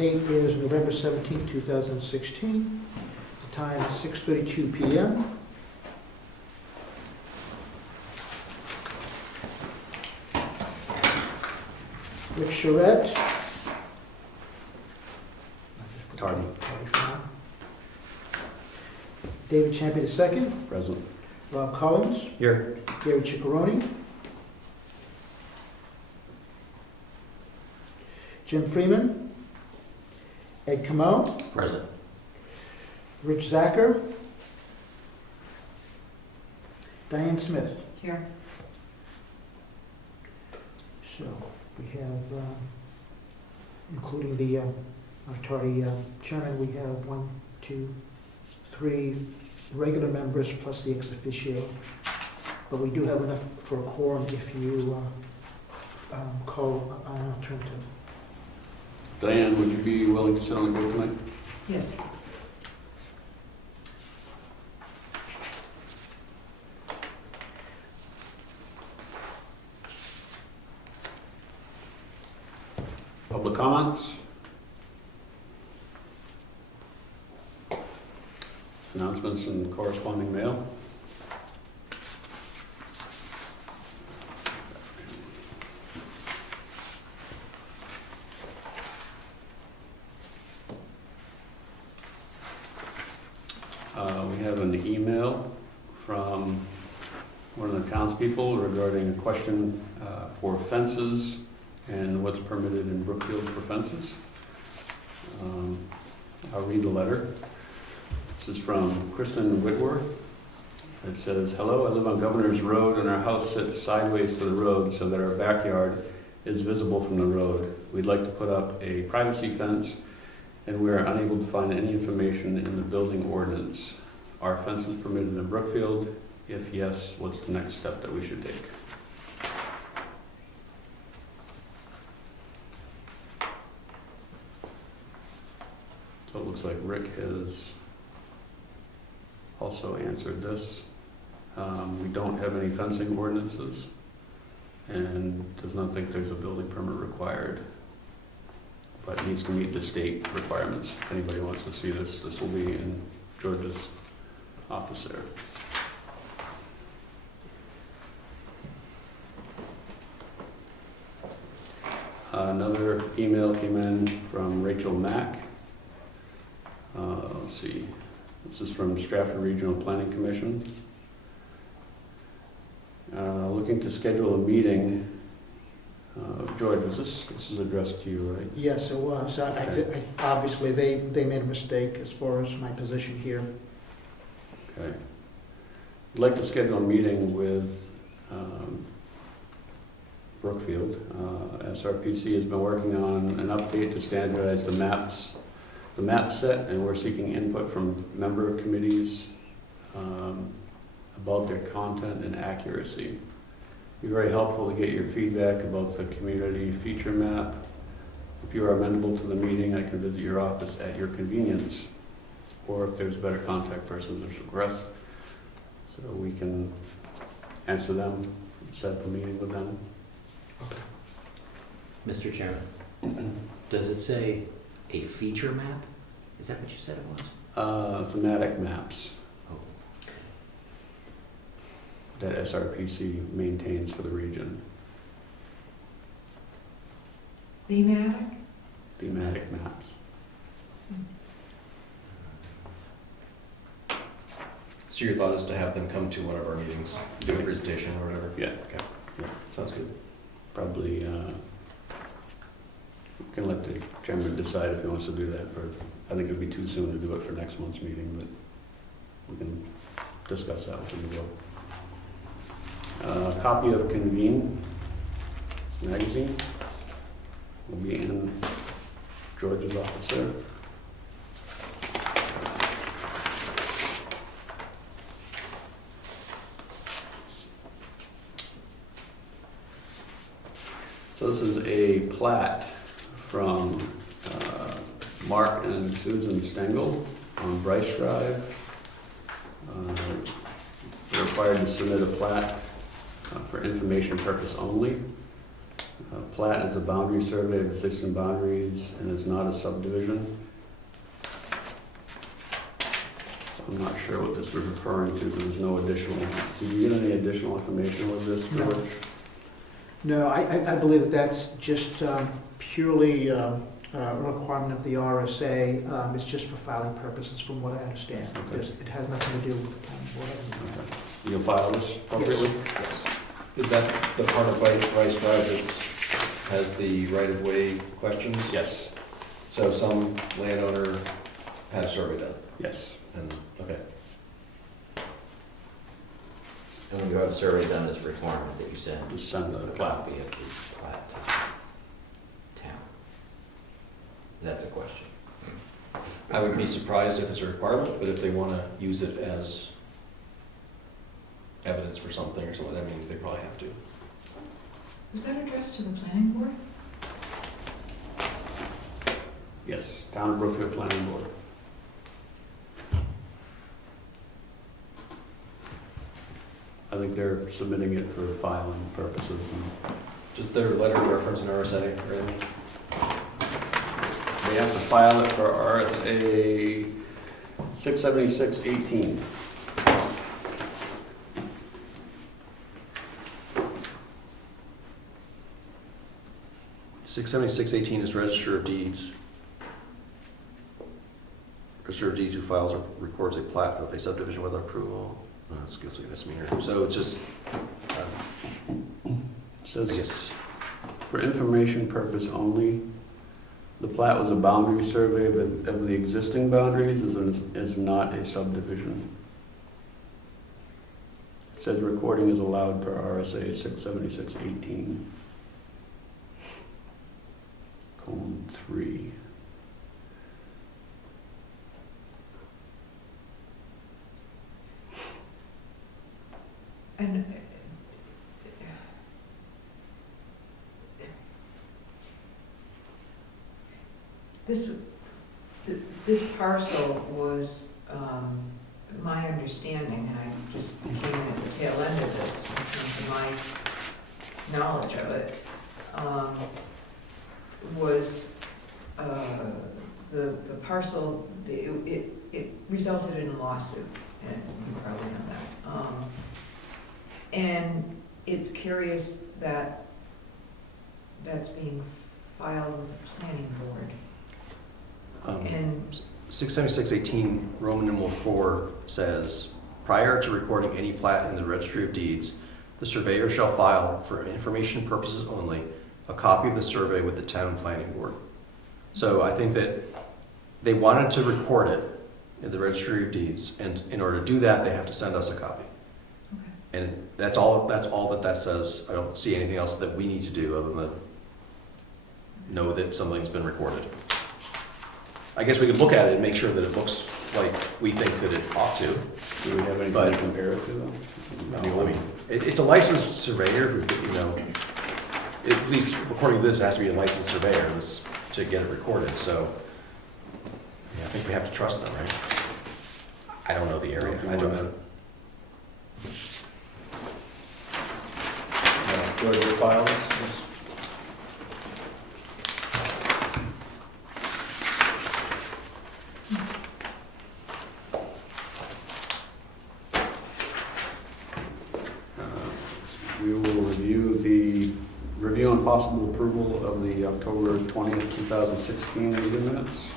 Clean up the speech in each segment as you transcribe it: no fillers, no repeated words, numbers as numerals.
Date is November 17, 2016. The time is 6:32 p.m. Rick Surrette. Tardy. David Champy II. Present. Rob Collins. Here. Geary Ciccarone. Jim Freeman. Ed Comeau. Present. Rich Zacher. Dianne Smith. Here. So we have, including the tardy chairman, we have 1, 2, 3 regular members plus the ex officio. But we do have enough for a quorum if you call an alternative. Diane, would you be willing to sit on the board tonight? Yes. Public comments? Announcements and corresponding mail? We have an email from one of the townspeople regarding a question for fences and what's permitted in Brookfield for fences. I'll read the letter. This is from Kristen Wentworth. It says, "Hello, I live on Governor's Road and our house sits sideways to the road so that our backyard is visible from the road. We'd like to put up a privacy fence and we are unable to find any information in the building ordinance. Are fences permitted in Brookfield? If yes, what's the next step that we should take?" So it looks like Rick has also answered this. We don't have any fencing ordinances and does not think there's a building permit required, but it needs to meet the state requirements. If anybody wants to see this, this will be in George's office there. Another email came in from Rachel Mack. Let's see, this is from Stratford Regional Planning Commission. Looking to schedule a meeting. George, this is addressed to you, right? Yes, it was. Obviously, they made a mistake as far as my position here. Okay. I'd like to schedule a meeting with Brookfield. SRPC has been working on an update to standardize the map set, and we're seeking input from member committees about their content and accuracy. It'd be very helpful to get your feedback about the community feature map. If you are amenable to the meeting, I can visit your office at your convenience, or if there's better contact persons or requests, so we can answer them, set up a meeting with them. Mr. Chairman, does it say a feature map? Is that what you said it was? Thematic maps Oh. that SRPC maintains for the region. Thematic? Thematic maps. So your thought is to have them come to one of our meetings, do a presentation or whatever? Yeah. Okay. Yeah. Sounds good. Probably, we can let the chairman decide if he wants to do that for, I think it'd be too soon to do it for next month's meeting, but we can discuss that as we go. A copy of Convene magazine will be in George's office there. So this is a plat from Mark and Susan Stengel on Bryce Drive. They're required to submit a plat for information purpose only. Plat is a boundary survey of existing boundaries and is not a subdivision. I'm not sure what this was referring to, there was no additional, did you get any additional information with this, No. George? No, I believe that that's just purely a requirement of the RSA. It's just for filing purposes, from what I understand. Okay. It has nothing to do with the planning board. Okay. You'll file this appropriately? Is that the part of Rice Drive that has the right-of-way questions? Yes, So some landowner had a survey done, yes. and, okay. And when you have a survey done, it's a requirement that you send Just send a the plat. copy of the plat to town. That's a question. I would be surprised if it's a requirement, but if they want to use it as evidence for something or something, I mean, they probably have to. Was that addressed to the planning board? Yes, Town of Brookfield Planning Board. I think they're submitting it for filing purposes. Just their letter of reference in RSA, or anything? They have to file it for RSA 676-18. Six 676-18 is Register of Deeds. Register of Deeds who files or records a plat of a subdivision without approval. Oh, it's looking at me here. So it's just, It I says, guess, for information purpose only, the plat was a boundary survey of the existing boundaries, is not a subdivision. It says recording is allowed per RSA 676-18. Colon 3. And this parcel was, my understanding, and I just came in at the tail end of this in terms of my knowledge of it, was the parcel, it resulted in a lawsuit, and you probably know that. And it's curious that that's being filed with the planning board. And 676-18, Roman numeral 4 says, prior to recording any plat in the Registry of Deeds, the surveyor shall file, for information purposes only, a copy of the survey with the town planning board. So I think that they wanted to record it in the Registry of Deeds, and in order to do that, they have to send us a copy. okay. And that's all that says. I don't see anything else that we need to do other than know that something's been recorded. I guess we could look at it and make sure that it looks like we think that it ought to. Do we have anything But- to compare it to though? No, I mean, it's a licensed surveyor who, you know, at least according to this, it has to be a licensed surveyor to get it recorded, so yeah, I think we have to trust them, right? I don't know the area. I don't know. George, your file this? We will review and possible approval of the October 20th, 2016 meeting minutes.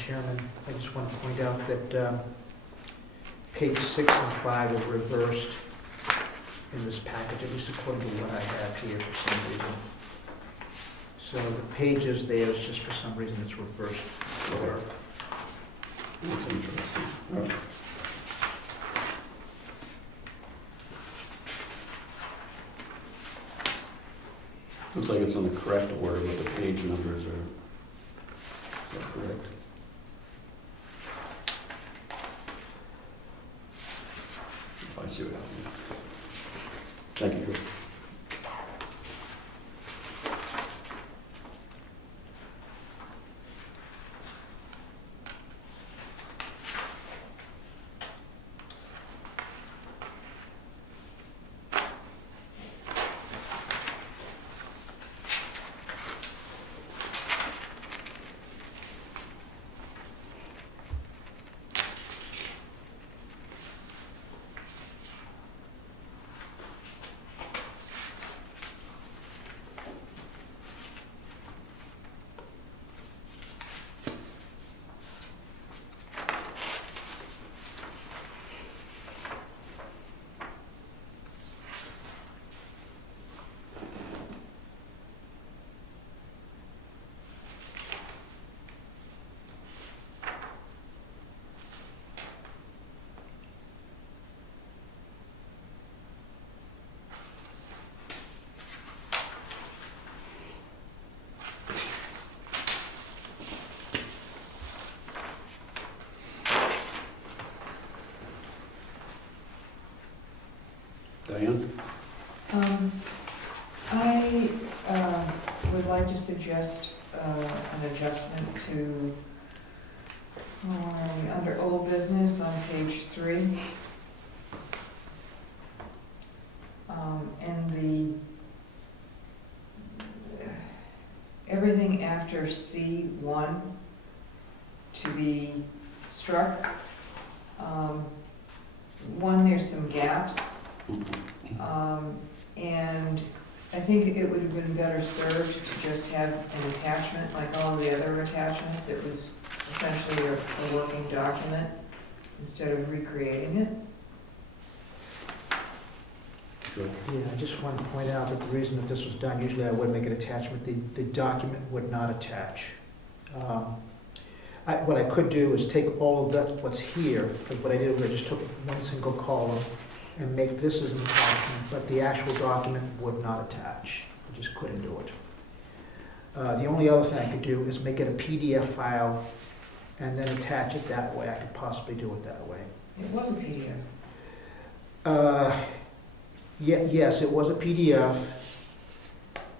Chairman, I just want to point out that page 6 and 5 are reversed in this package, at least according to what I have here for some reason. So the pages there is just for some reason it's reversed order. That's interesting. All right. Looks like it's on the correct order, but the page numbers are not correct. I see what happened. Thank you, Chris. Diane? I would like to suggest an adjustment to, under old business on page 3. And everything after C1 to be struck. One, there's some gaps. And I think it would have been better served to just have an attachment like all the other attachments. It was essentially a working document instead of recreating it. Sure. Yeah, I just wanted to point out that the reason that this was done, usually I would make an attachment, the document would not attach. What I could do is take all of that, what's here, because what I did was I just took one single column and make this as an attachment, but the actual document would not attach. I just couldn't do it. The only other thing I could do is make it a PDF file and then attach it that way. I could possibly do it that way. It was a PDF. Yes, it was a PDF,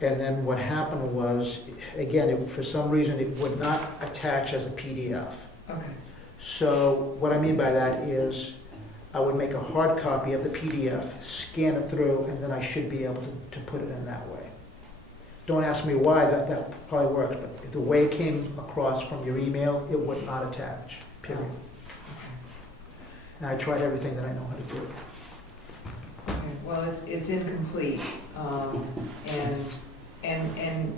and then what happened was, again, for some reason, it would not attach as a PDF. Okay. So what I mean by that is, I would make a hard copy of the PDF, scan it through, and then I should be able to put it in that way. Don't ask me why, that probably works, but the way it came across from your email, it would not attach, period. And I tried everything that I know how to do. Okay, well, it's incomplete, and then,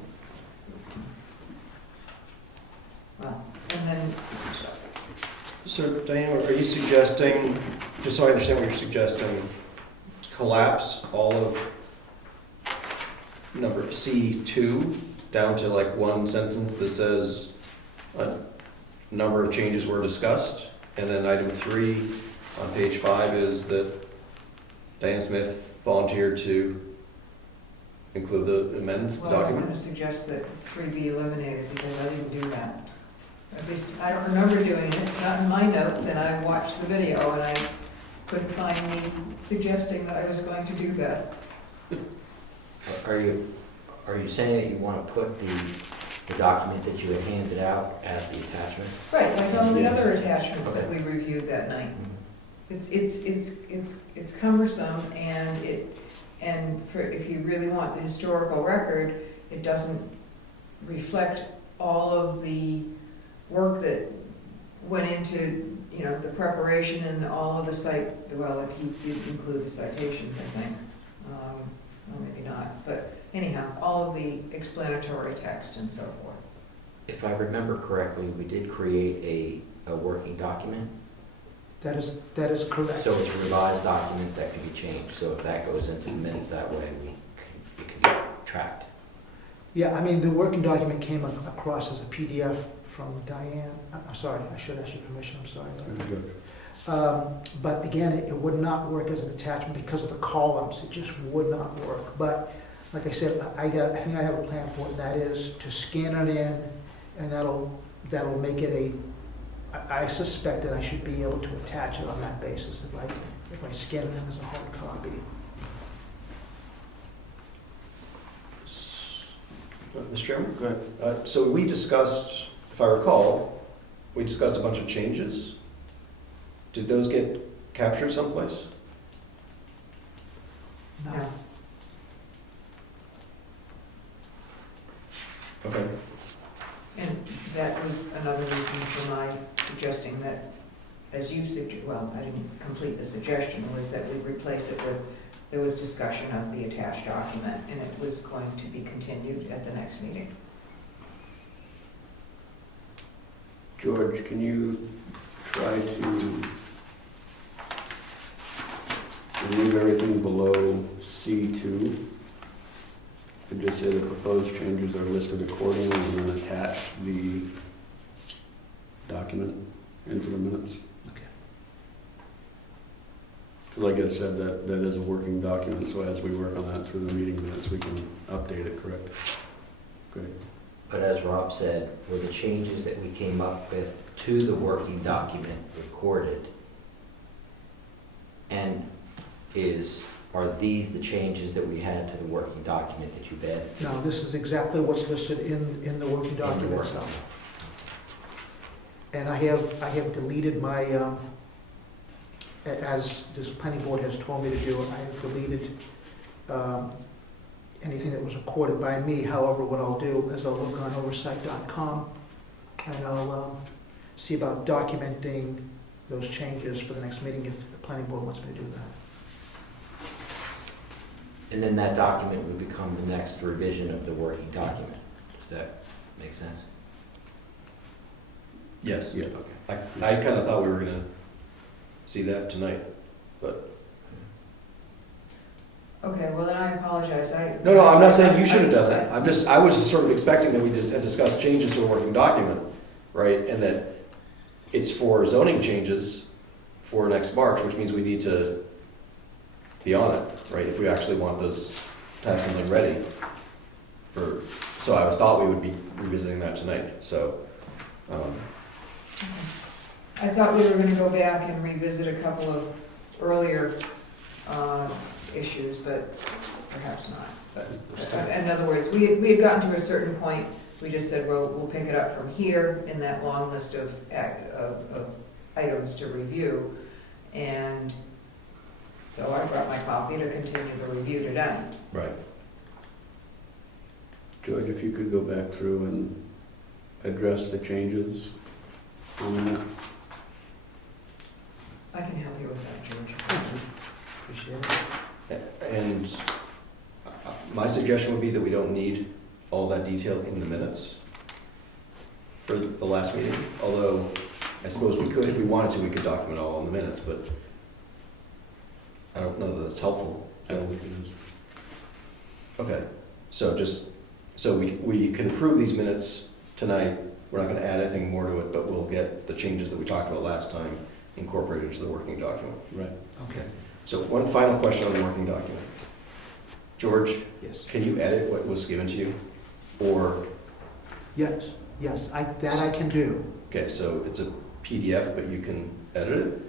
So Diane, are you suggesting, just so I understand what you're suggesting, to collapse all of number C2 down to like one sentence that says a number of changes were discussed, and then item 3 on page 5 is that Dianne Smith volunteered to include the amendments to the well, I was document? gonna suggest that 3 be eliminated because I didn't do that. At least, I don't remember doing it, it's not in my notes, and I watched the video, and I couldn't find me suggesting that I was going to do that. Are you saying that you want to put the document that you had handed out as the attachment? Right, like all the other attachments that we reviewed that night. Mm-hmm. It's cumbersome, and if you really want the historical record, it doesn't reflect all of the work that went into, the preparation and all of the he did include the citations, I think. Or maybe not, but anyhow, all of the explanatory text and so forth. If I remember correctly, we did create a working document. That is correct. So it's a revised document that can be changed. So if that goes into the minutes that way, it can be tracked. Yeah, I mean, the working document came across as a PDF from Dianne. I'm sorry, I should ask your permission, I'm sorry. But again, it would not work as an attachment because of the columns. It just would not work. But like I said, I think I have a plan for it. That is to scan it in, and that'll make it I suspect that I should be able to attach it on that basis if I scan it in as a hard copy. Mr. Chairman? Go ahead. So we discussed, if I recall, we discussed a bunch of changes. Did those get captured someplace? No. No. Okay. And that was another reason for my suggesting that, as you suggested, well, I didn't complete the suggestion, was that we replace it with, there was discussion of the attached document, and it was going to be continued at the next meeting. George, can you try to remove everything below C2? And just say the proposed changes are listed accordingly and then attach the document into the minutes? Okay. Like I said, that is a working document, so as we work on that through the meeting minutes, we can update it, correct? Great. But as Rob said, were the changes that we came up with to the working document recorded? And are these the changes that we had to the working document that you've added? No, this is exactly what's listed in the working document. And I have deleted my, as this planning board has told me to do, I have deleted anything that was recorded by me. However, what I'll do is I'll look on Oversite.com and I'll see about documenting those changes for the next meeting if the planning board wants me to do that. And then that document would become the next revision of the working document. Does that make sense? Yes. Yeah. Okay. I kind of thought we were going to see that tonight, but... Okay, well then I apologize, No, I'm not saying you should have done that. I was just sort of expecting that we just had discussed changes to a working document, right? And that it's for zoning changes for next March, which means we need to be on it, right? If we actually want those, to have something ready for, so I thought we would be revisiting that tonight, so. I thought we were gonna go back and revisit a couple of earlier issues, but perhaps not. In other words, we had gotten to a certain point, we just said, well, we'll pick it up from here in that long list of items to review. And so I brought my copy to continue the review today. Right. George, if you could go back through and address the changes on that. I can help you with that, George. Thank you. Appreciate it. And my suggestion would be that we don't need all that detail in the minutes for the last meeting, although I suppose we could, if we wanted to, we could document all in the minutes, but I don't know that it's helpful. I don't think it is. Okay, so we can approve these minutes tonight. We're not gonna add anything more to it, but we'll get the changes that we talked about last time incorporated into the working document. Right. Okay, So one final question on the working document. George, yes. can you edit what was given to you? Or, Yes, that I can do. okay, so it's a PDF, but you can edit it?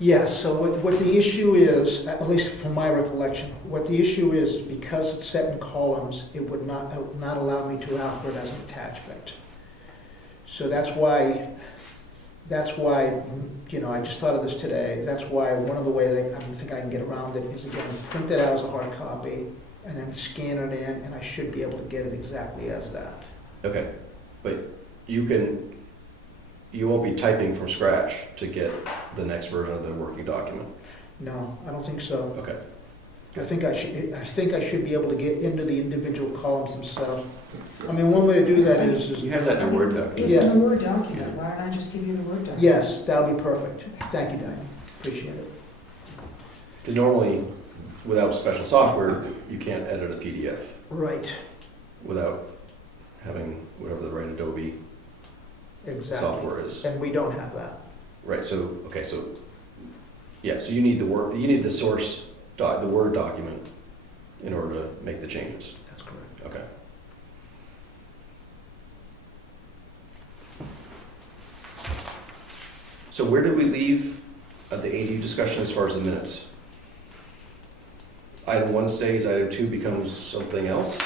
Yes, so what the issue is, at least from my recollection, what the issue is, because it's set in columns, it would not allow me to offer it as an attachment. So that's why, you know, I just thought of this today. That's why one of the ways I think I can get around it is, again, print it out as a hard copy and then scan it in, and I should be able to get it exactly as that. Okay, but you won't be typing from scratch to get the next version of the working document? No, I don't think so. Okay. I think I should be able to get into the individual columns themselves I mean, one way to do that is You have that in a Word document. It's in the Word document, why don't I just give you the Word document? yes, that'll be perfect. Thank you, Diane, appreciate it. Because normally, without special software, you can't edit a PDF Right, without having whatever the right Adobe exactly. software is. And we don't have that. Right, so, okay, so, yeah, so you need you need the source, the Word document in order to make the changes. That's correct. Okay. So where did we leave at the ADU discussion as far as the minutes? Item 1 stays, item 2 becomes something else,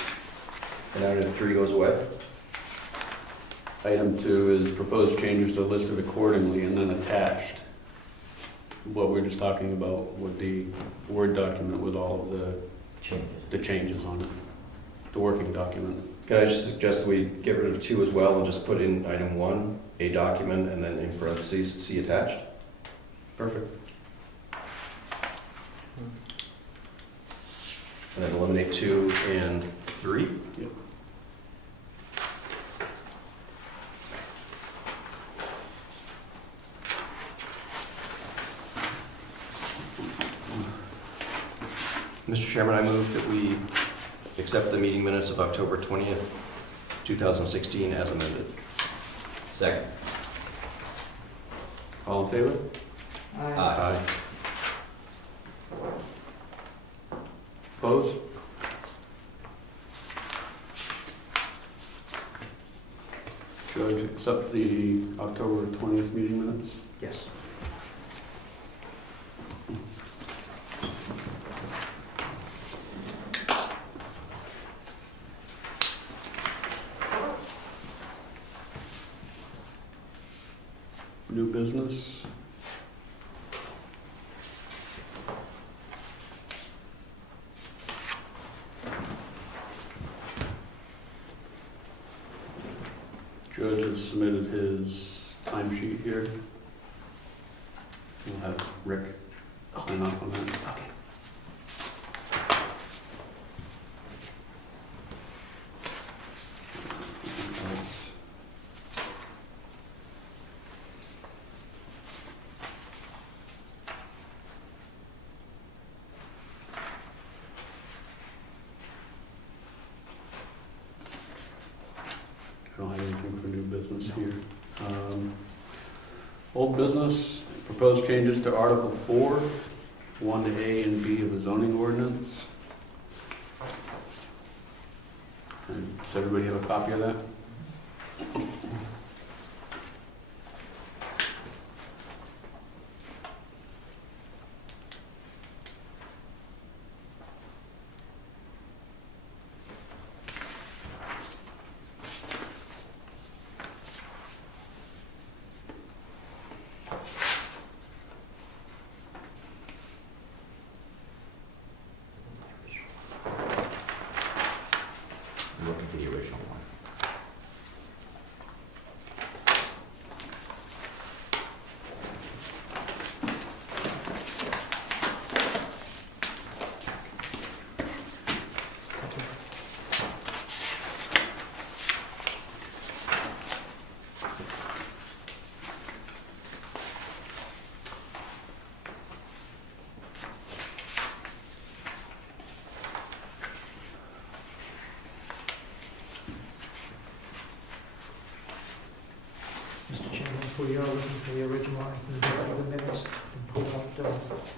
and item 3 goes away? Item 2 is proposed changes are listed accordingly and then attached. What we were just talking about with the Word document with all of Changes. the changes on it, the working document. Can I just suggest that we get rid of 2 as well and just put in item 1, a document, and then in parentheses, see attached? Perfect. And then eliminate 2 and 3? Yep. Mr. Chairman, I move that we accept the meeting minutes of October 20th, 2016 as amended. Second. All in favor? Aye. Opposed? Judge, accept the October 20th meeting minutes? Yes. New business? Judge has submitted his timesheet here. We'll have Rick sign off on that. Okay. I don't have anything for new business here. Old business, proposed changes to Article 4, 1 to A and B of the zoning ordinance. And does everybody have a copy of that? I'm looking for the original one. Mr. Chairman, if we are looking for the original, I can go over the minutes and pull out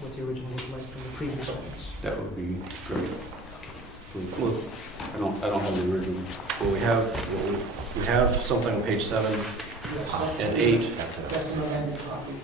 what the original was like from the previous minutes. That would be great. Well, I don't have the original. Well, we have something on page 7 and 8. That's it. That's an amended copy.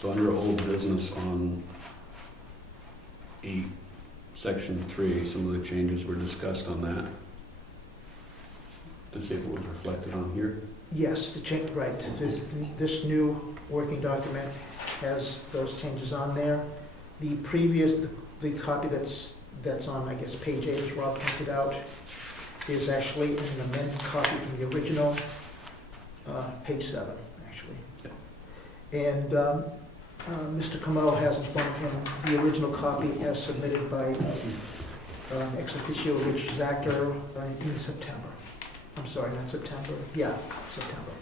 So under old business on 8, section 3, some of the changes were discussed on that. To see if it was reflected on here. Yes, the change, right, this new working document has those changes on there. The previous, the copy that's on, I guess, page 8, as Rob pointed out, is actually an amended copy from the original, page 7, actually. And Mr. Comeau has in front of him the original copy as submitted by ex officio Rich Zacher in September. I'm sorry, not September. Yeah, September.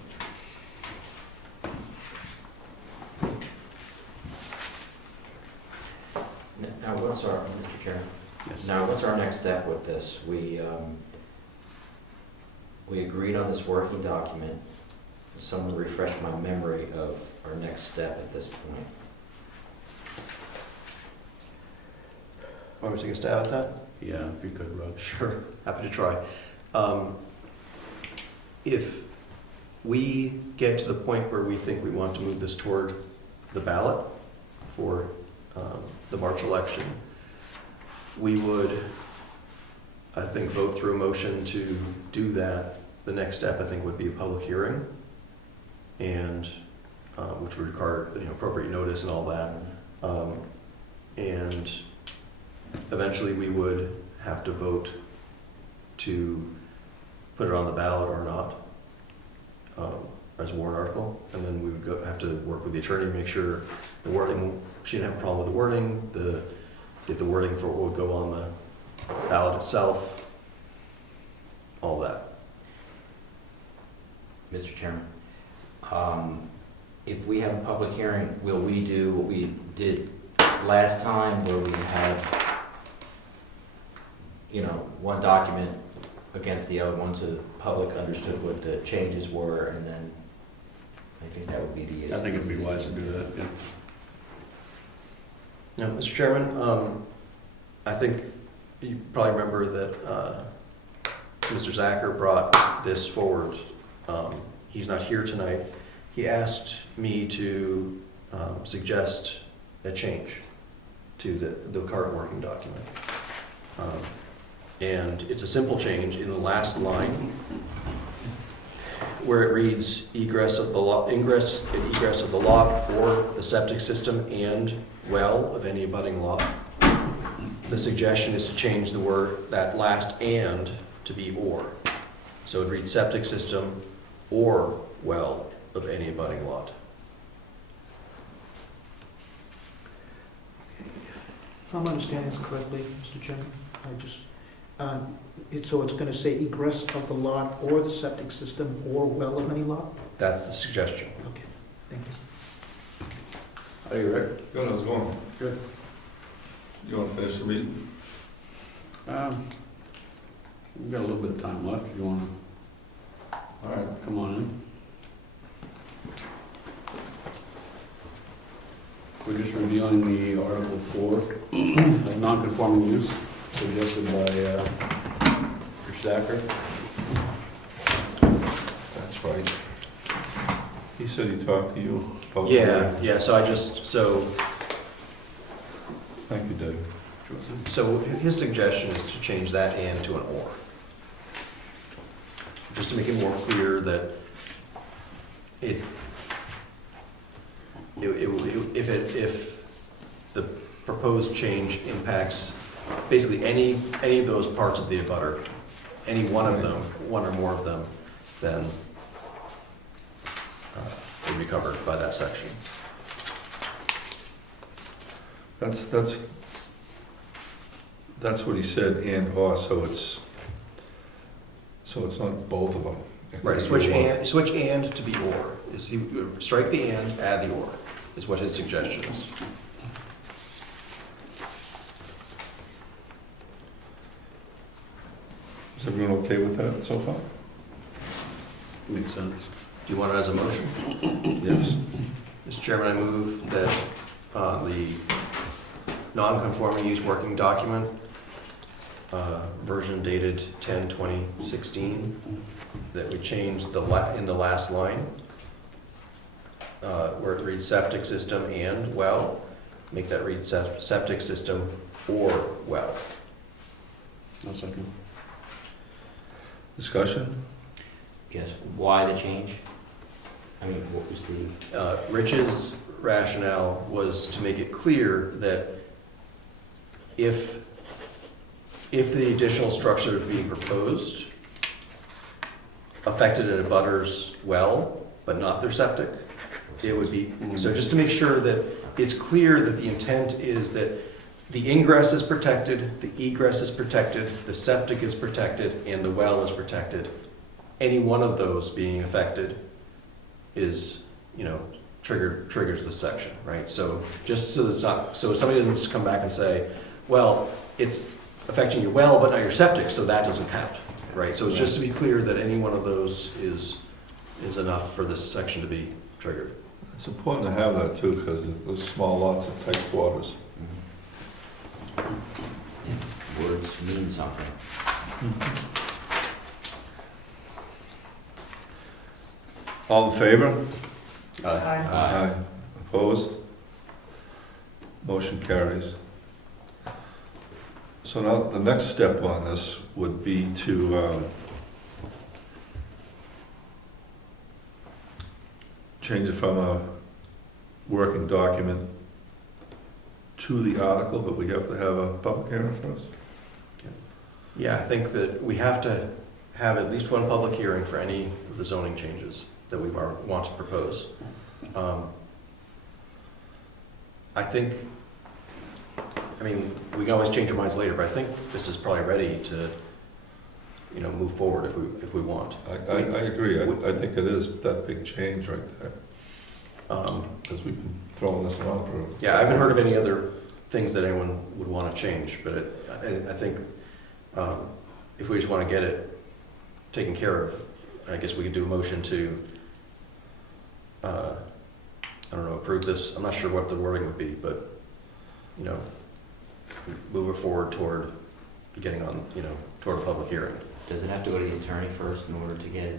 Now, what's our, Mr. Chairman? Yes. Now, what's our next step with this? We agreed on this working document. Someone refresh my memory of our next step at this point. Want me to take a stab at that? Yeah, if you could, Rob. Sure, happy to try. If we get to the point where we think we want to move this toward the ballot for the March election, we would, I think, vote through a motion to do that. The next step, I think, would be a public hearing, and which would require, appropriate notice and all that. And eventually we would have to vote to put it on the ballot or not, as a warrant article, and then we would have to work with the attorney to make sure the wording, she didn't have a problem with the wording, get the wording for what would go on the ballot itself, all that. Mr. Chairman, if we have a public hearing, will we do what we did last time where we had, one document against the other one so the public understood what the changes were, and then I think that would be the... I think it'd be wise to do that, yeah. Now, Mr. Chairman, I think you probably remember that Mr. Zacher brought this forward. He's not here tonight. He asked me to suggest a change to the current working document. And it's a simple change in the last line where it reads ingress of the lot or the septic system and well of any abutting lot. The suggestion is to change the word, that last and, to be or. So it reads septic system or well of any abutting lot. If I'm understanding this correctly, Mr. Chairman, so it's gonna say egress of the lot or the septic system or well of any lot? That's the suggestion. Okay, thank you. How are you, Rick? Good, how's it going? Good. You want to finish the meeting? We've got a little bit of time left, if you wanna All right. come on in. We're just reviewing the Article 4, of non-conforming use, suggested by Rich Zacher. That's right. He said he talked to you about... Yeah, so Thank you, Dave. So his suggestion is to change that and to an or. Just to make it more clear that if the proposed change impacts basically any of those parts of the abutter, any one of them, one or more of them, then will be covered by that section. That's what he said, and or, so it's not both of them. Right, switch and to be or. Strike the and, add the or, is what his suggestion is. Is everyone okay with that so far? Makes sense. Do you want it as a motion? Yes. Mr. Chairman, I move that the non-conforming use working document, version dated 10/20/16, that we change in the last line, where it reads septic system and well, make that read septic system or well. I'll second. Discussion? Yes, why the change? I mean, what was the, Rich's rationale was to make it clear that if the additional structure being proposed affected an abutter's well, but not their septic, it would be, so just to make sure that it's clear that the intent is that the ingress is protected, the egress is protected, the septic is protected, and the well is protected. Any one of those being affected is, triggers this section, right? So just so it's not, so somebody doesn't just come back and say, well, it's affecting your well, but not your septic, so that doesn't count, right? So it's just to be clear that any one of those is enough for this section to be triggered. It's important to have that too, because those small lots of tight quarters. words mean something? All in favor? Aye. Aye. Opposed? Motion carries. So now, the next step on this would be to change it from a working document to the article, but we have to have a public hearing first? Yeah, I think that we have to have at least one public hearing for any of the zoning changes that we want to propose. I think, we can always change our minds later, but I think this is probably ready to, move forward if we want. I agree. I think it is that big change right there, because we've been throwing this around for. Yeah, I haven't heard of any other things that anyone would want to change, but I think if we just want to get it taken care of, I guess we could do a motion to, approve this. I'm not sure what the wording would be, but, move it forward toward getting on, toward a public hearing. Does it have to go to the attorney first in order to get,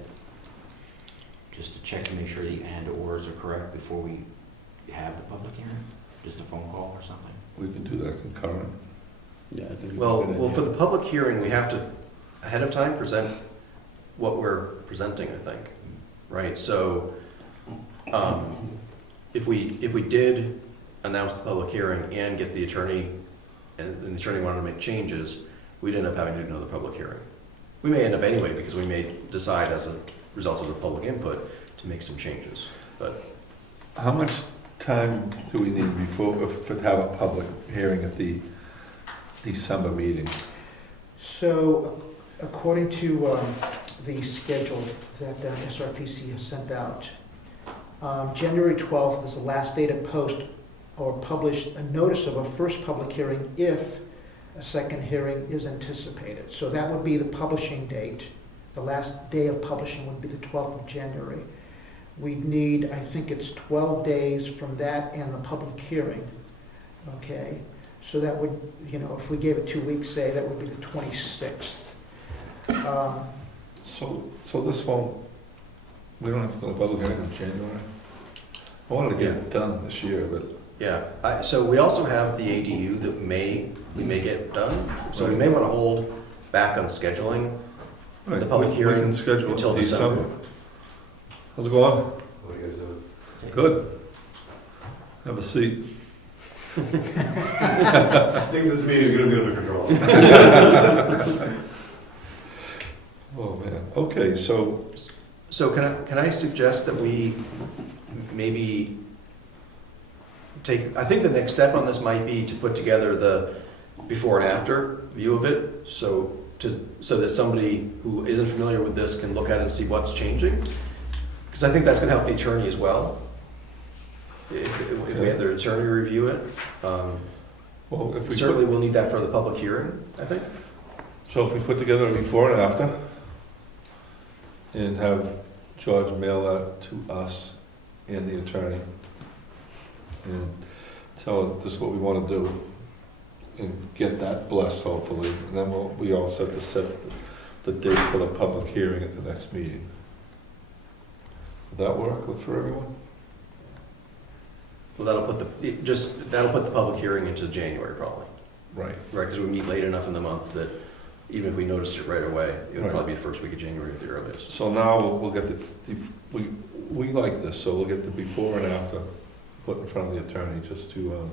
just to check to make sure the and/ors are correct before we have the public hearing? Just a phone call or something? We can do that concurrent. Yeah, I think. Well, for the public hearing, we have to, ahead of time, present what we're presenting, I think, right? So, if we did announce the public hearing and get the attorney, and the attorney wanted to make changes, we'd end up having to do another public hearing. We may end up anyway, because we may decide as a result of the public input to make some changes, but. How much time do we need to have a public hearing at the December meeting? So, according to the schedule that SRPC has sent out, January 12th is the last day to post or publish a notice of a first public hearing if a second hearing is anticipated. So that would be the publishing date. The last day of publishing would be the 12th of January. We'd need, I think it's 12 days from that and the public hearing, okay? So that would, if we gave it 2 weeks, say, that would be the 26th. So this won't, we don't have to go to public hearing in January? I wanted to get it done this year, but. Yeah, so we also have the ADU that we may get done, so we may want to hold back on scheduling the public hearing We can schedule until it December. December. How's it going? What are you guys doing? Good. Have a seat. I think this meeting's gonna be under control. Oh, man. Okay, so So can I suggest that we maybe I think the next step on this might be to put together the before and after view of it, so that somebody who isn't familiar with this can look at it and see what's changing. Because I think that's gonna help the attorney as well. If we have the attorney review it. well, if we Certainly we'll need that for the public hearing, I think. So if we put together a before and after, and have George mail that to us and the attorney, and tell her this is what we want to do, and get that blessed hopefully, and then we all set the date for the public hearing at the next meeting. Would that work for everyone? Well, that'll put the public hearing into January probably, Right. right? Because we meet late enough in the month that even if we noticed it right away, it would Right. probably be the first week of January at the earliest. So now we'll get we like this, so we'll get the before and after put in front of the attorney just to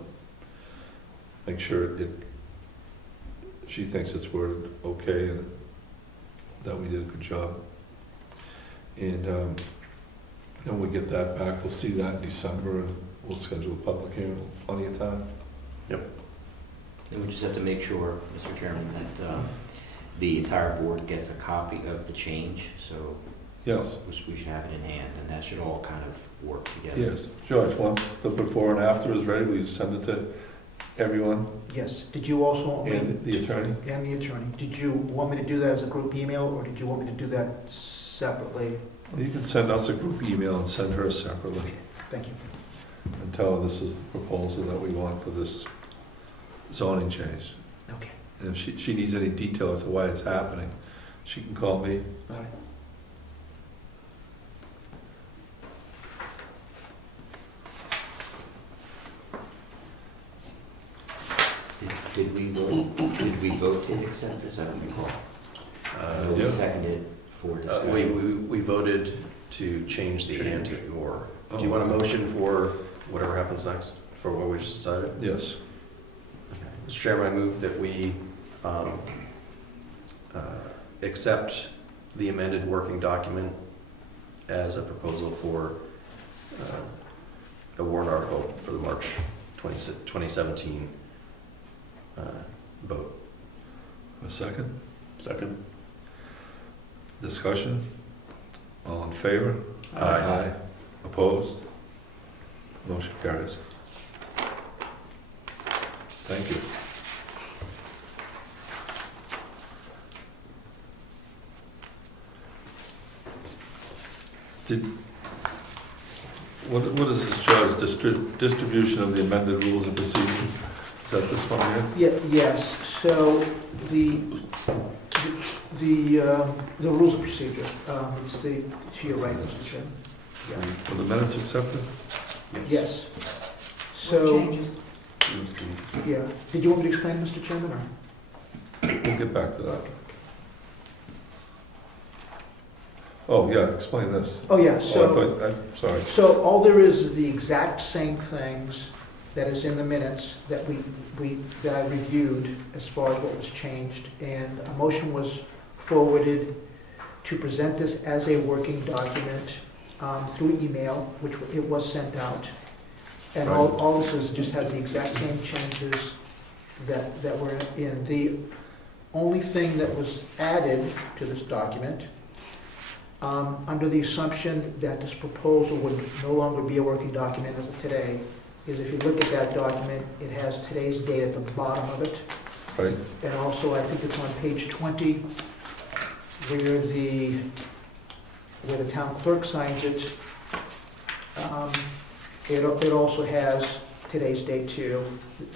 make sure she thinks it's worded okay and that we did a good job. And then we get that back, we'll see that in December and we'll schedule a public hearing, plenty of time. Then we just have to make sure, Mr. Chairman, that the entire board gets a copy of the change, so Yes, we should have it in hand, and that should all kind of work together. yes. George, once the before and after is ready, will you send it to everyone Yes, did you also want me, and the attorney? and the attorney, did you want me to do that as a group email, or did you want me to do that separately? Well, you can send us a group email and send her separately Thank you. and tell her this is the proposal that we want for this zoning change. Okay, And if she needs any detail as to why it's happening, she can call me. all right. Did we vote to accept this? I don't recall. We Yeah. seconded for We discussion. voted to change the and to or. Oh, Do you want a motion for whatever happens next, for what we just decided? Yes. Mr. Chairman, I move that we accept the amended working document as a proposal for a warrant article for the March 2017 vote. A second? Second? Discussion? All in favor? Aye. Opposed? Motion carries. Thank you. What is this, George, distribution of the amended rules of procedure? Is that this one here? Yeah, yes, so the rules of procedure, it's to your right, Mr. Chairman. Yeah. Were the minutes accepted? Yes. What So, changes? yeah, did you want me to explain, Mr. Chairman, or? We'll get back to that. Oh, yeah, explain this. Oh, yeah, Oh, I so, thought, I'm sorry. so all there is the exact same things that is in the minutes that that I reviewed as far as what was changed. And a motion was forwarded to present this as a working document through email, which it was sent out. And all this is, just has the exact same changes that were in. The only thing that was added to this document, under the assumption that this proposal would no longer be a working document as of today, is if you look at that document, it has today's date at the bottom of it. Right, And also, I think it's on page 20, where the town clerk signs it. It also has today's date too,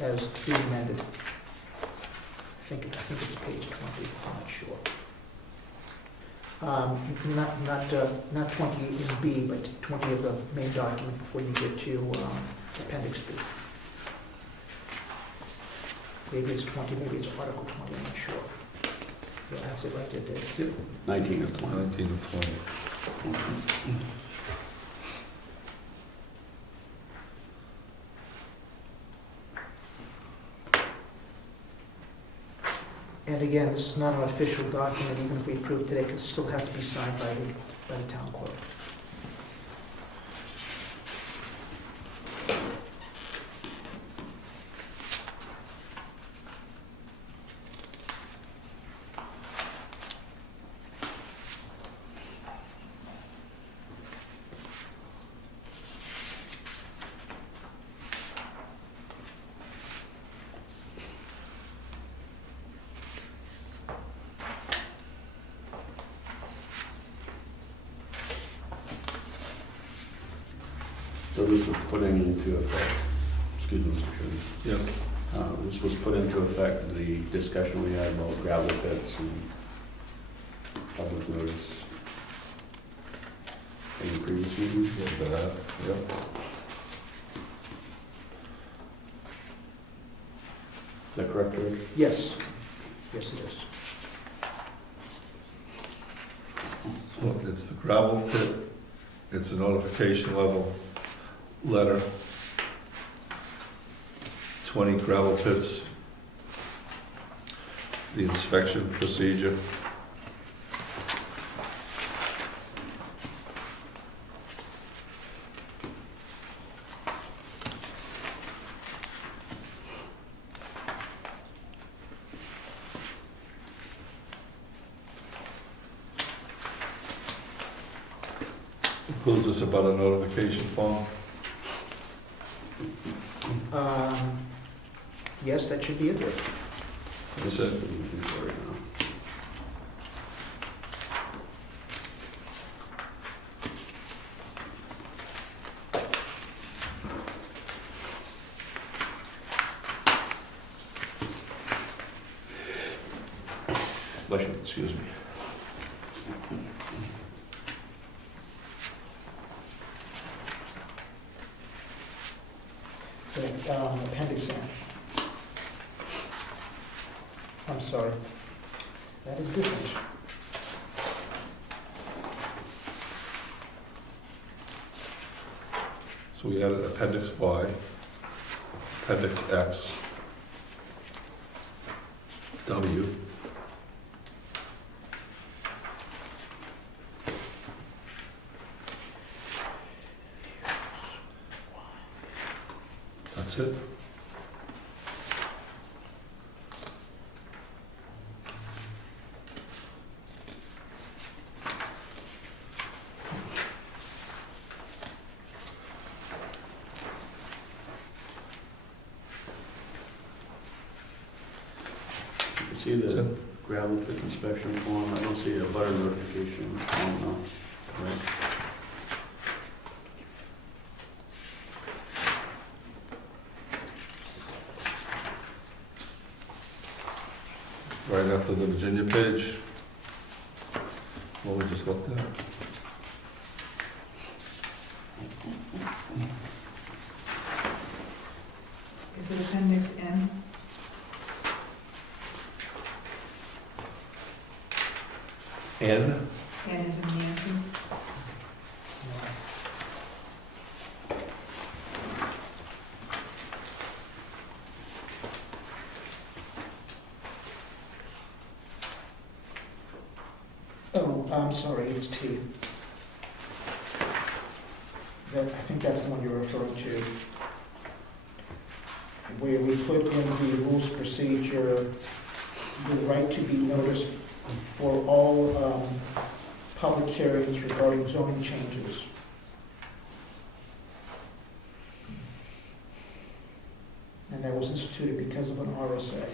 as being amended. I think it's page 20, I'm not sure. Not 20 in B, but 20 of the main document before you get to Appendix B. Maybe it's 20, maybe it's Article 20, I'm not sure. Yeah, that's it right there, Dave. 19 of 20. 19 and 20. And again, this is not an official document, even if we approve today, because it still has to be signed by the town clerk. So this was put into effect, excuse me, Mr. Chairman. Yes. This was put into effect, the discussion we had about gravel pits and public notice in the previous meeting. Yeah, yep. that correct, George? Yes, yes it is. So it's the gravel pit, it's the notification level letter, 20 gravel pits, the inspection procedure. Includes this about a notification form. Yes, that should be it there. That's it. Bless you. Excuse me. Appendix N. I'm sorry. That is different. So we added Appendix Y, Appendix X, W, that's it. See the gravel pit inspection form, I don't see a butter notification form, no, correct? Right after the Virginia page. What we just looked at. Is it appendix N? N, N is in Nancy? Oh, I'm sorry, it's T. I think that's the one you're referring to. Where we put in the rules of procedure, the right to be noticed for all public hearings regarding zoning changes. And that was instituted because of an RSA.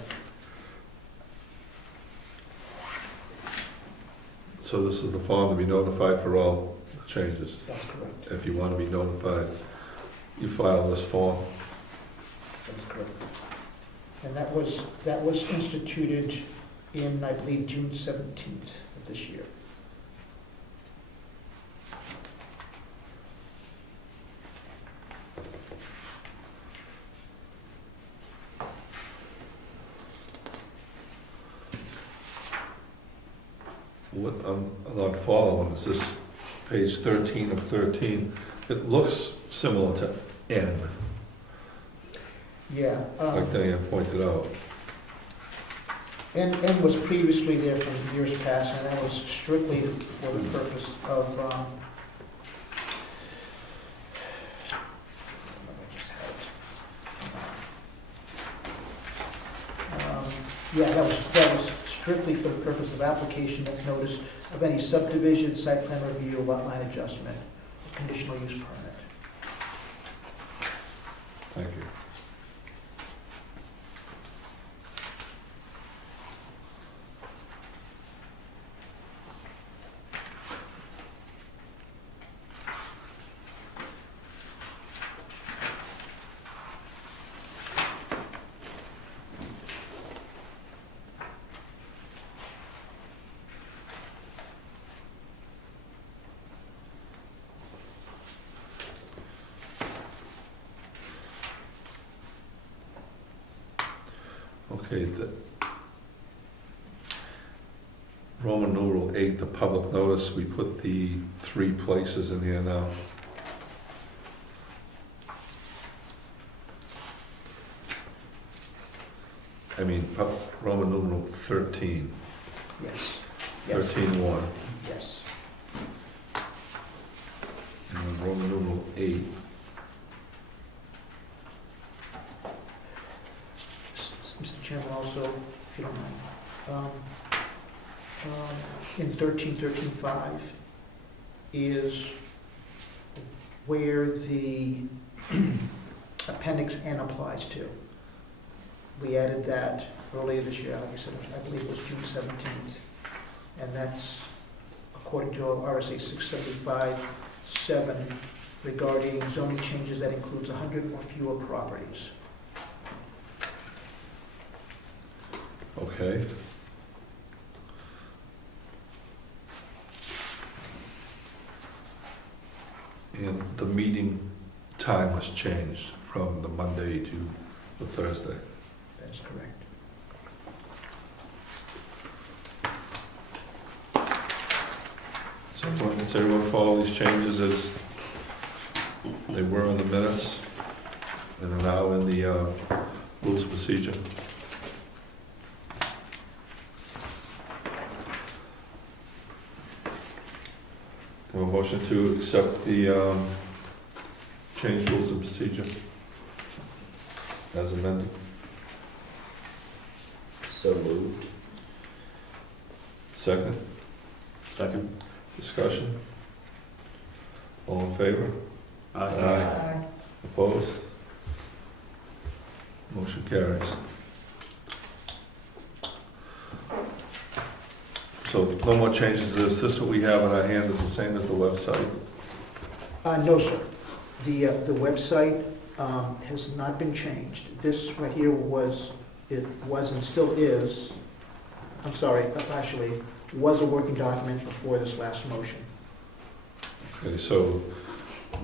so this is the form to be notified for all the changes. That's correct. If you want to be notified, you file this form. That's correct. And that was instituted in, I believe, June 17th of this year. What I'm not following is this page 13 of 13. It looks similar to N, Yeah. like Dianne pointed out. N was previously there from years past, and that was strictly for the purpose of, yeah, that was strictly for the purpose of application of notice of any subdivision, site plan review, lot line adjustment, or conditional use permit. Thank you. Okay, the Roman numeral 8, the public notice, we put the 3 places in here now. I mean, Roman numeral 13, Yes. Yes. 13-1, Yes. and then Roman numeral 8. Mr. Chairman, also, if you don't mind, in 13.13.5 is where the appendix N applies to. We added that earlier this year, like I said, I believe it was June 17th. And that's according to RSA 675-7 regarding zoning changes that includes 100 or fewer properties. Okay. And the meeting time was changed from the Monday to the Thursday. That is correct. Does everyone follow these changes as they were in the minutes and are now in the rules of procedure? Do a motion to accept the changed rules of procedure as amended. So moved. Second, Second? discussion? All in favor? Aye. Opposed? Motion carries. So no more changes to this. This what we have in our hand is the same as the website. No, sir. The website has not been changed. This right here was and still is, I'm sorry, actually, was a working document before this last motion. Okay, so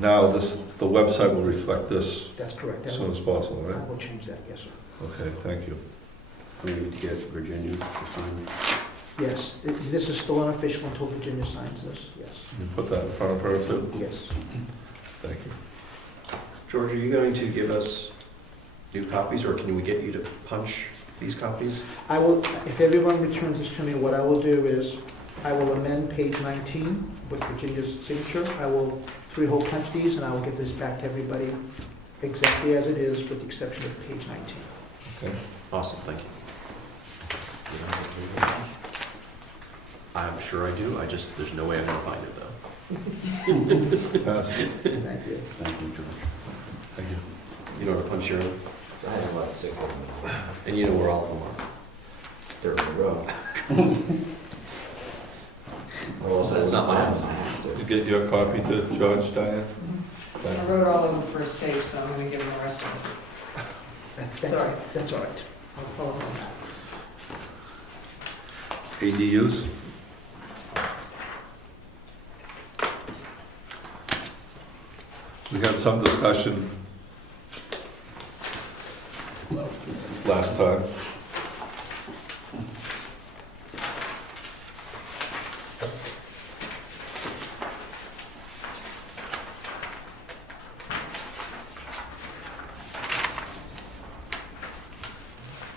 now the website will reflect this That's correct. as soon as possible, I right? will change that, yes, sir. Okay, thank you. We need to get Virginia to sign. Yes, this is still unofficial until Virginia signs this, yes. You put that in front of her too? Yes. Thank you. George, are you going to give us new copies, or can we get you to punch these copies? I will, if everyone returns this to me, what I will do is, I will amend page 19 with Virginia's signature. I will 3-hole punch these, and I will get this back to everybody exactly as it is, with the exception of page 19. Okay. Awesome, thank you. I'm sure I do, there's no way I'm gonna find it though. Pass it. Thank you. Thank you, George. Thank you. You know how to punch your own? I have about 6 of them. And you know where all of them are. They're in a row. Well, that's not my house. You get your copy to George, Diane? I wrote all over the first page, so I'm gonna give him the rest of Sorry. That's all right. I'll follow up on that. ADUs? We had some discussion last time.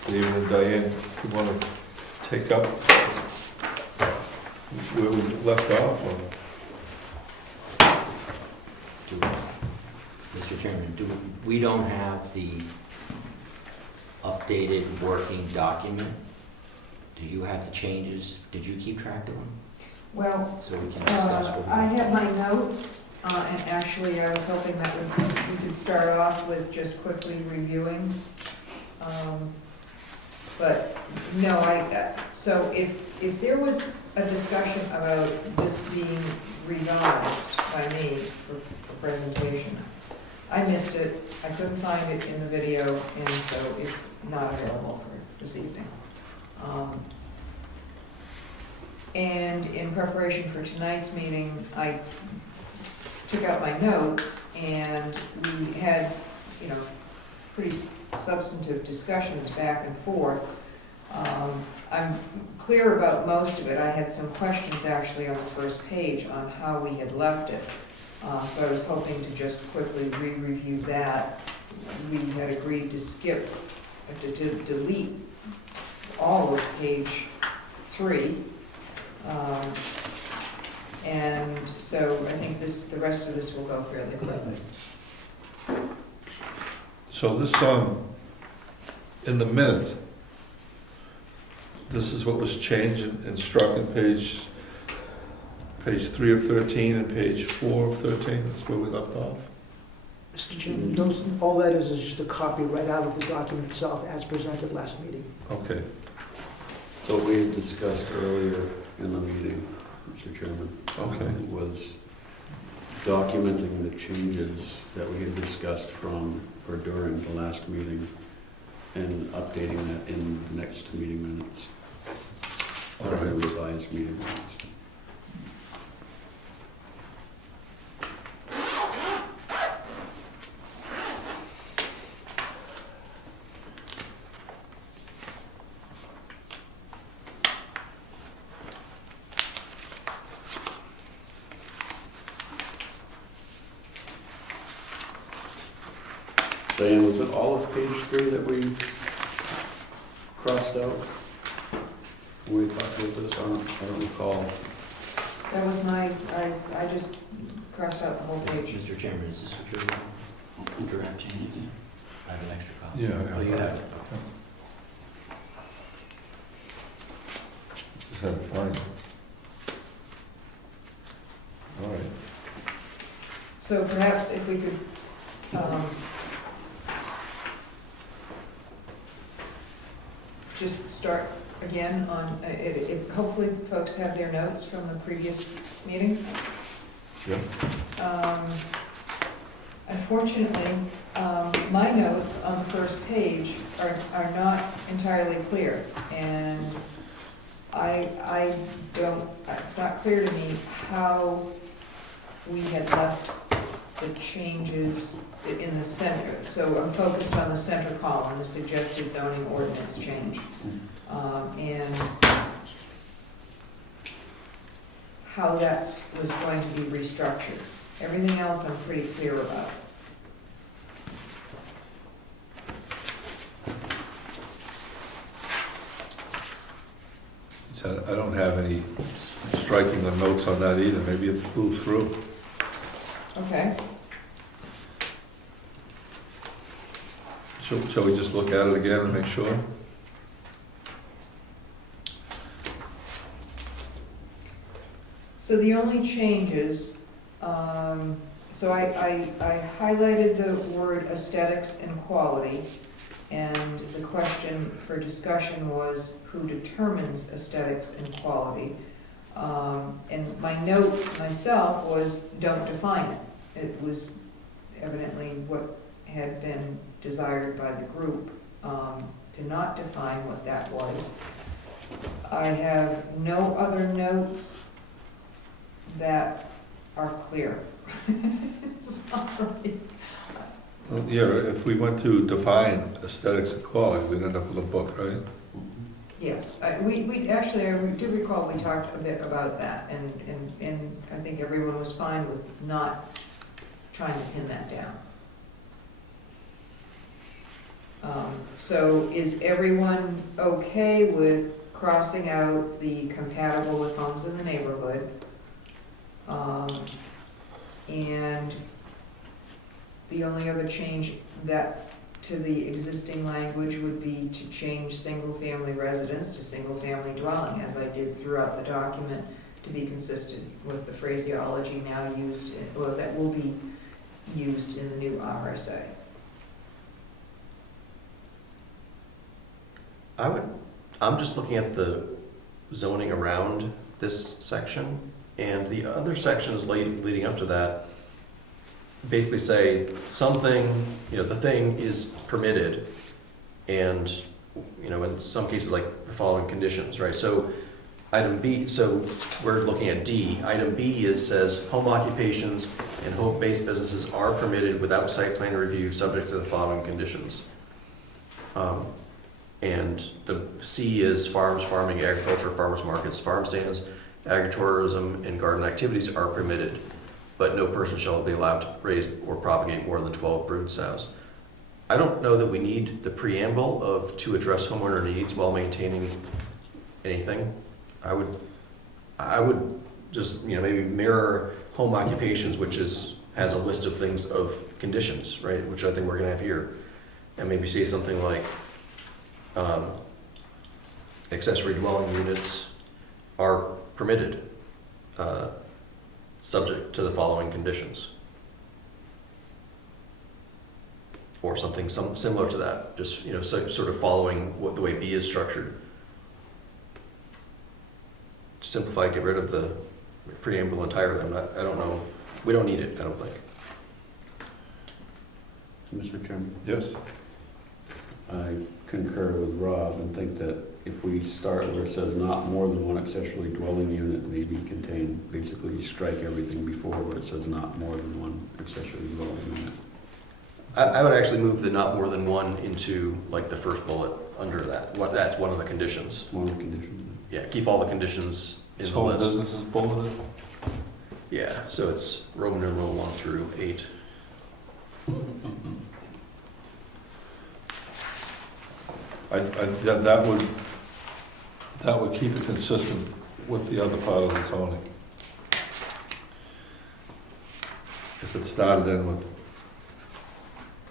David and Diane, you want to take up where we left off? Or? Mr. Chairman, we don't have the updated working document? Do you have the changes? Did you keep track of them? Well, So we can discuss with I them? have my notes, and actually I was hoping that we could start off with just quickly reviewing. But no, so if there was a discussion about this being revised by me for presentation, I missed it, I couldn't find it in the video, and so it's not available for this evening. And in preparation for tonight's meeting, I took out my notes, and we had, pretty substantive discussions back and forth. I'm clear about most of it. I had some questions actually on the first page on how we had left it. So I was hoping to just quickly re-review that. We had agreed to skip, to delete all of page 3. And so I think the rest of this will go fairly quickly. So this, in the minutes, this is what was changed and struck in page 3 of 13 and page 4 of 13, that's where we left off. Mr. Chairman, those, all that is just a copy right out of the document itself as presented last meeting. Okay, So what we had discussed earlier in the meeting, Mr. Chairman, okay. was documenting the changes that we had discussed from or during the last meeting and updating that in the next meeting minutes. All Or right. the revised meeting minutes. Diane, was it all of page 3 that we crossed out? When we talked about this, I don't recall. That was I just crossed out the whole page. Mr. Chairman, is this what you're draft changing? I have an extra copy. Yeah, Oh, you have it? Just had to find it. All right. So perhaps if we could, just start again on, hopefully folks have their notes from the previous meeting. Yeah. Unfortunately, my notes on the first page are not entirely clear, and I don't, it's not clear to me how we had left the changes in the center. So I'm focused on the center column, the suggested zoning ordinance change. And how that was going to be restructured. Everything else I'm pretty clear about. So I don't have any striking the notes on that either, maybe it flew through. Okay, Shall we just look at it again and make sure? so the only changes, so I highlighted the word aesthetics and quality, and the question for discussion was who determines aesthetics and quality? And my note myself was don't define it. It was evidently what had been desired by the group, to not define what that was. I have no other notes that are clear. Sorry. Well, yeah, if we went to define aesthetics and quality, we'd end up with a book, right? Yes, we actually, I do recall we talked a bit about that, and I think everyone was fine with not trying to pin that down. So is everyone okay with crossing out the compatible with homes in the neighborhood? And the only other change that to the existing language would be to change single-family residence to single-family dwelling, as I did throughout the document, to be consistent with the phraseology now used, or that will be used in the new RSA. I'm just looking at the zoning around this section, and the other sections leading up to that basically say something, the thing is permitted, and, in some cases, like the following conditions, right? So Item B, so we're looking at D. Item B says home occupations and home-based businesses are permitted without site plan review, subject to the following conditions. And the C is farms, farming, agriculture, farmers markets, farm stands, agritourism, and garden activities are permitted, but no person shall be allowed to raise or propagate more than 12 brood sows. I don't know that we need the preamble of to address homeowner needs while maintaining anything. I would just, maybe mirror home occupations, which has a list of things, of conditions, right, which I think we're gonna have here. And maybe say something like, accessory dwelling units are permitted, subject to the following conditions. Or something similar to that, just, sort of following the way B is structured. Simplify, get rid of the preamble entirely. I don't know, we don't need it, I don't think. Mr. Chairman, Yes? I concur with Rob and think that if we start where it says not more than one accessory dwelling unit may be contained, basically strike everything before where it says not more than one accessory dwelling unit. I would actually move the not more than one into like the first bullet under that. That's one of the conditions. One of the conditions. Yeah, keep all the conditions in Is the home list. businesses bulleted? Yeah, so it's Roman numeral 1 through 8. That would keep it consistent with the other part of the zoning. If it started in with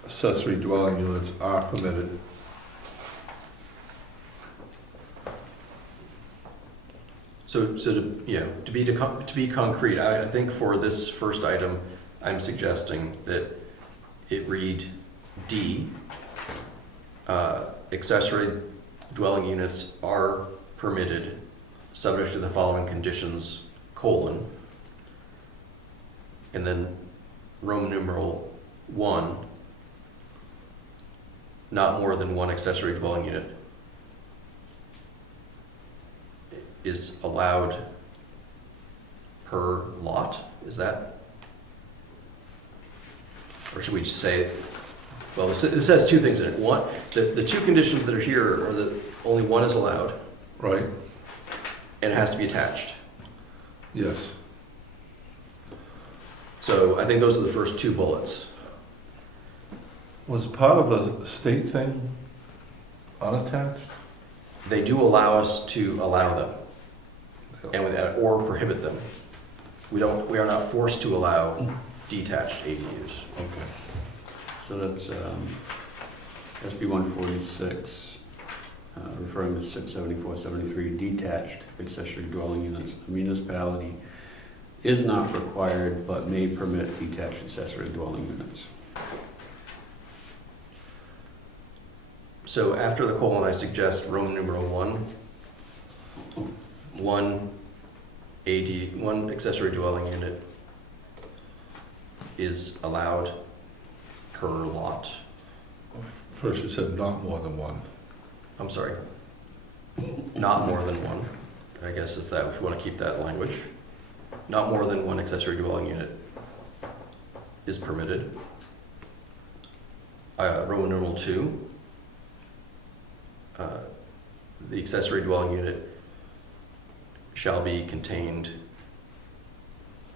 accessory dwelling units are permitted. So to be concrete, I think for this first item, I'm suggesting that it read D, accessory dwelling units are permitted, subject to the following conditions, colon, and then Roman numeral 1, not more than one accessory dwelling unit is allowed per lot, is that? Or should we just say, well, this has two things in it. One, the two conditions that are here are that only one is allowed, Right? and it has to be attached. Yes. So I think those are the first two bullets. Was part of the state thing unattached? They do allow us to allow them, and or prohibit them. We are not forced to allow detached ADUs. Okay. So that's SB 146, referring to 674-73, detached accessory dwelling units. A municipality is not required but may permit detached accessory dwelling units. So after the colon, I suggest Roman numeral 1 accessory dwelling unit is allowed per lot. First you said not more than one. I'm sorry, not more than one. I guess if you want to keep that language. Not more than one accessory dwelling unit is permitted. Roman numeral 2, the accessory dwelling unit shall be contained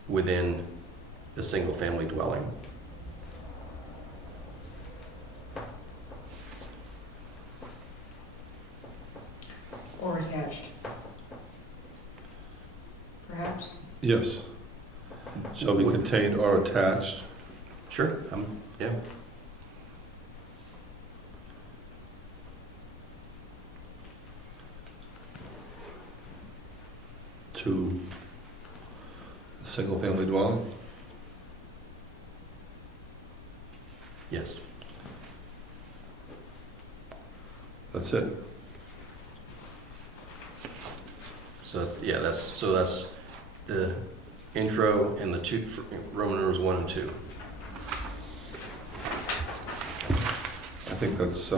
within the single-family dwelling. Or attached. Perhaps? Yes. Shall be contained or attached. Sure, yeah. To a single-family dwelling? Yes. That's it? So that's the intro and the two Roman numerals 1 and 2. I think that's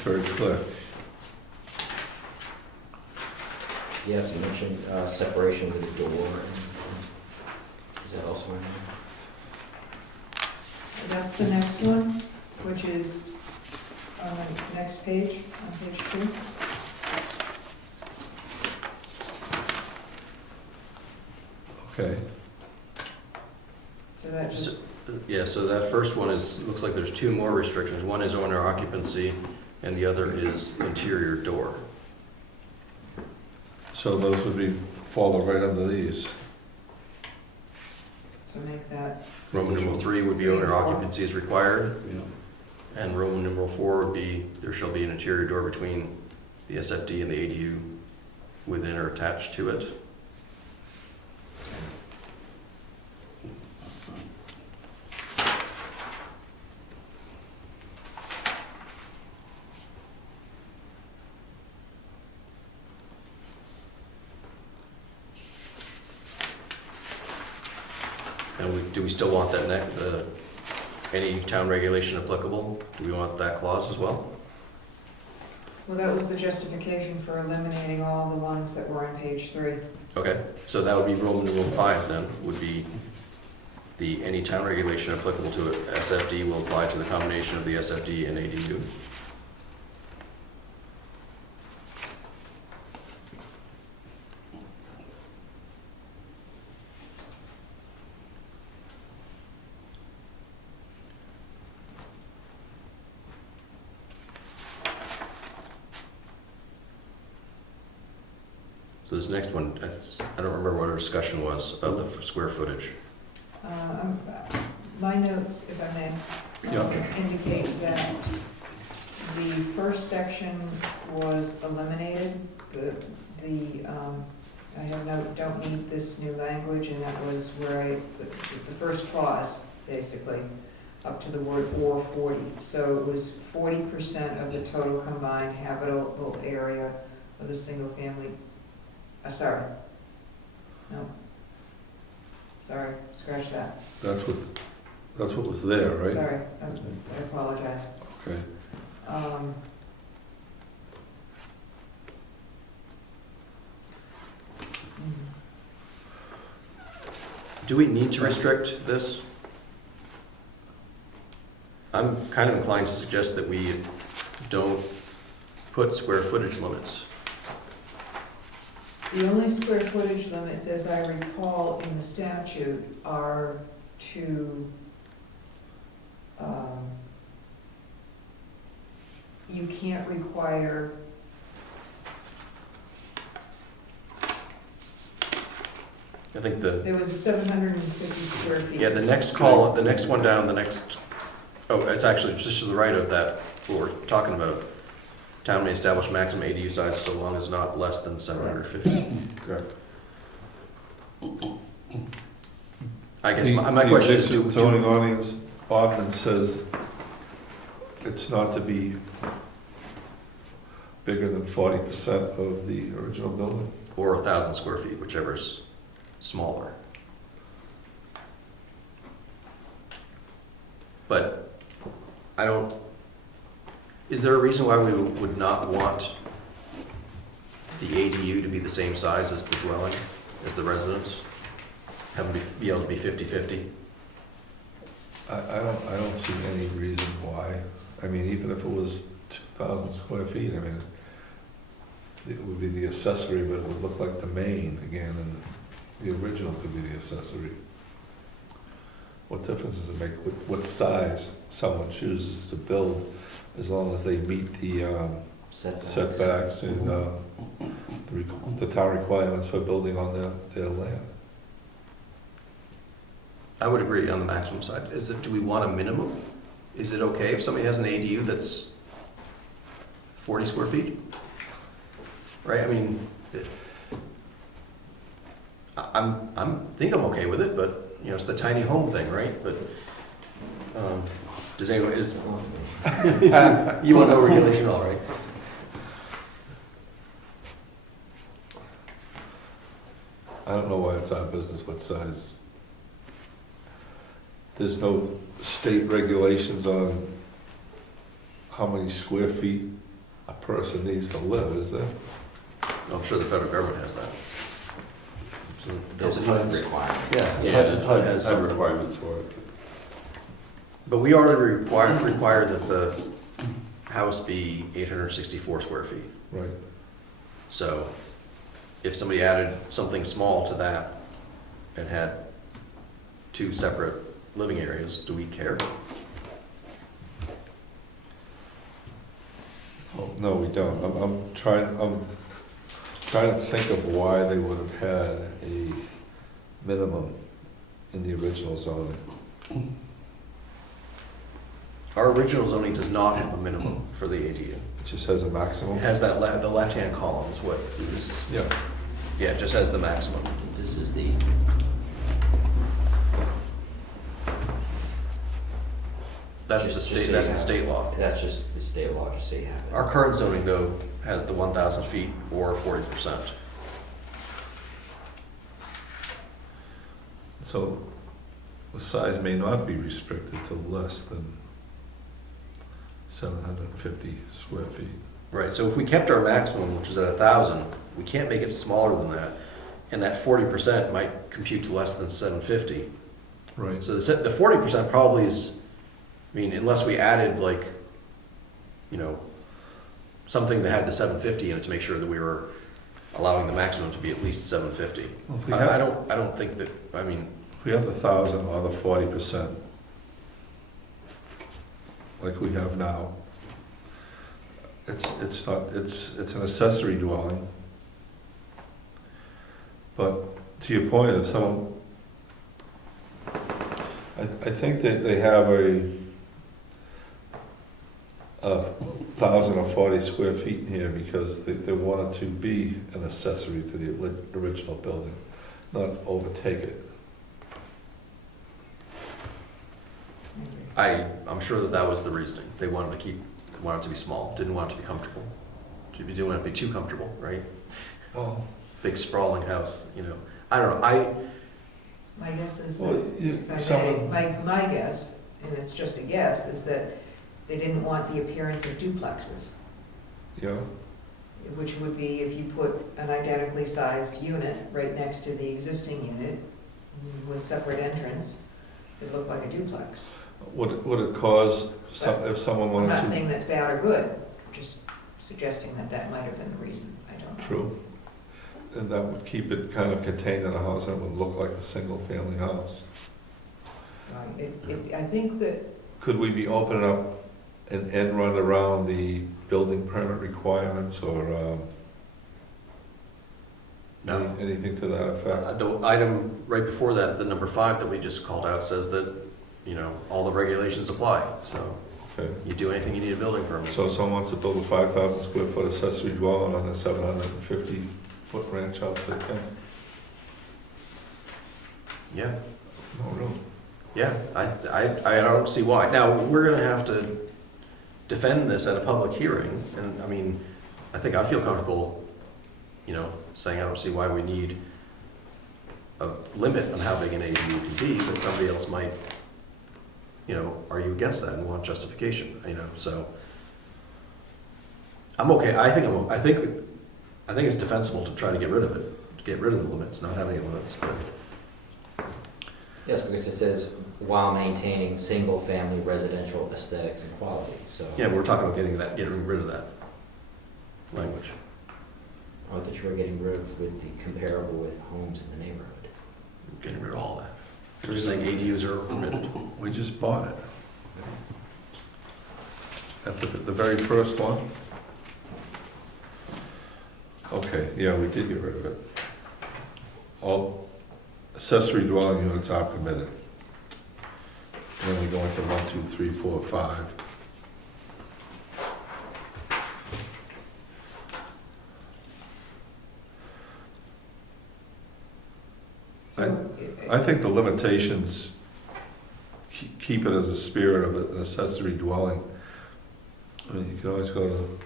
very clear. Yes, you mentioned separation with the door. Is that also in there? That's the next one, which is on the next page, on page 2. Okay, So that just, Yeah, so that first one is, looks like there's two more restrictions. One is owner occupancy, and the other is interior door. so those would be, fall right under these. so make that, Roman numeral 3 would be owner occupancy is required, Yeah. and Roman numeral 4 would be, there shall be an interior door between the SFD and the ADU within or attached to it. And do we still want that any town regulation applicable? Do we want that clause as well? well, that was the justification for eliminating all the ones that were on page 3. Okay, so that would be Roman numeral 5 then, would be any town regulation applicable to SFD will apply to the combination of the SFD and ADU. So this next one, I don't remember what our discussion was about the square footage. My notes, if I may, indicate that the first section was eliminated. I have note, don't need this new language, and that was where the first clause, basically, up to the word or 40. So it was 40% of the total combined habitable area of the single family. Sorry. No. Sorry, scratch that. That's what was there, right? Sorry, I apologize. Okay. Do we need to restrict this? I'm kind of inclined to suggest that we don't put square footage limits. The only square footage limits, as I recall in the statute, are to, you can't require, I think there was a 750 square feet. the next one down, it's actually just to the right of that, what we're talking about. Town may establish maximum ADU size so long as not less than 750. Correct. I guess my question is The zoning ordinance says it's not to be bigger than 40% of the original building. or 1,000 square feet, whichever's smaller. But is there a reason why we would not want the ADU to be the same size as the dwelling, as the residence? Have them be able to be 50/50? I don't see any reason why. I mean, even if it was 2,000 square feet, I mean, it would be the accessory, but it would look like the main again, and the original could be the accessory. What difference does it make what size someone chooses to build, as long as they meet the setbacks and the town requirements for building on their land? I would agree on the maximum side. Do we want a minimum? Is it okay if somebody has an ADU that's 40 square feet? Right, I mean, I think I'm okay with it, but, it's the tiny home thing, right? But, does anyone, you want no regulation at all, right? I don't know why it's our business what size. There's no state regulations on how many square feet a person needs to live, is there? I'm sure the federal government has that. There's a HUD requirement. Yeah, that's HUD has have something. requirements for it. But we already require that the house be 864 square feet. Right. So if somebody added something small to that and had 2 separate living areas, do we care? Oh, no, we don't. I'm trying to think of why they would have had a minimum in the original zoning. Our original zoning does not have a minimum for the ADU. It just has a maximum. It has that, the left-hand column is what is, Yeah. yeah, it just has the maximum. This is the, That's the state law. that's just the state law, just so you have it. Our current zoning, though, has the 1,000 feet or 40%. So the size may not be restricted to less than 750 square feet. Right, so if we kept our maximum, which is at 1,000, we can't make it smaller than that. And that 40% might compute to less than 750. Right. So the 40% probably is, I mean, unless we added like, you know, something that had the 750 in it to make sure that we were allowing the maximum to be at least 750. Well, if we I have, don't think that, I mean, if we have the 1,000 or the 40%, like we have now, it's an accessory dwelling. But to your point, if someone, I think that they have a 1,000 or 40 square feet in here because they want it to be an accessory to the original building, not overtake it. I'm sure that was the reasoning. They wanted it to be small, didn't want it to be comfortable. Didn't want it to be too comfortable, right? Well, Big sprawling house, you know. I don't know, My guess is well, that, if I may, someone, my guess, and it's just a guess, is that they didn't want the appearance of duplexes, you know, which would be if you put an identically sized unit right next to the existing unit with separate entrance, it'd look like a duplex. would it cause, if someone I'm wanted not to? saying that's bad or good, I'm just suggesting that that might have been the reason, I don't know. True. And that would keep it kind of contained in a house, and it would look like a single-family house. So I think that, Could we be opening up an end run around the building permit requirements, or No. anything to that effect? The item right before that, the number 5 that we just called out, says that, you know, all the regulations apply. So Okay. you do anything, you need a building permit. So if someone wants to build a 5,000 square foot accessory dwelling on a 750 foot ranch house, they can. Yeah, No room. yeah, I don't see why. Now, we're gonna have to defend this at a public hearing, and I mean, I think I feel comfortable, you know, saying I don't see why we need a limit on how big an ADU can be, but somebody else might, you know, argue against that and want justification, you know, so. I'm okay, I think it's defensible to try to get rid of it, to get rid of the limits, not have any limits, but. Yes, because it says while maintaining single-family residential aesthetics and quality, so. Yeah, we're talking about getting rid of that language. I thought you were getting rid of with the comparable with homes in the neighborhood. Getting rid of all that. We're just saying ADUs are permitted. We just bought it. At the very first one? Okay, yeah, we did get rid of it. All accessory dwelling units are permitted. And then we go into 1, 2, 3, 4, 5. so. I think the limitations keep it as a spirit of an accessory dwelling. I mean, you can always go to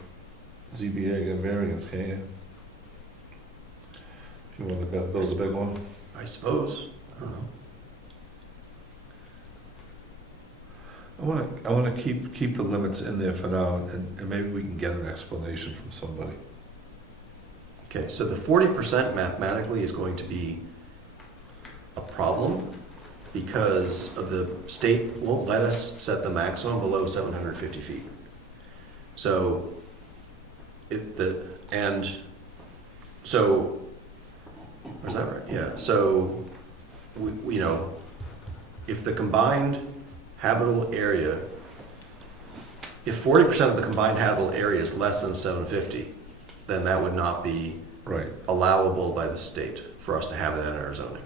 ZBA, get a variance, can't you? If you want to build a big one. I suppose. I don't know. I want to keep the limits in there for now, and maybe we can get an explanation from somebody. Okay, so the 40% mathematically is going to be a problem because of the state won't let us set the maximum below 750 feet. So, is that right? Yeah, so, you know, if the combined habitable area, if 40% of the combined habitable area is less than 750, then that would not be Right. allowable by the state for us to have that in our zoning.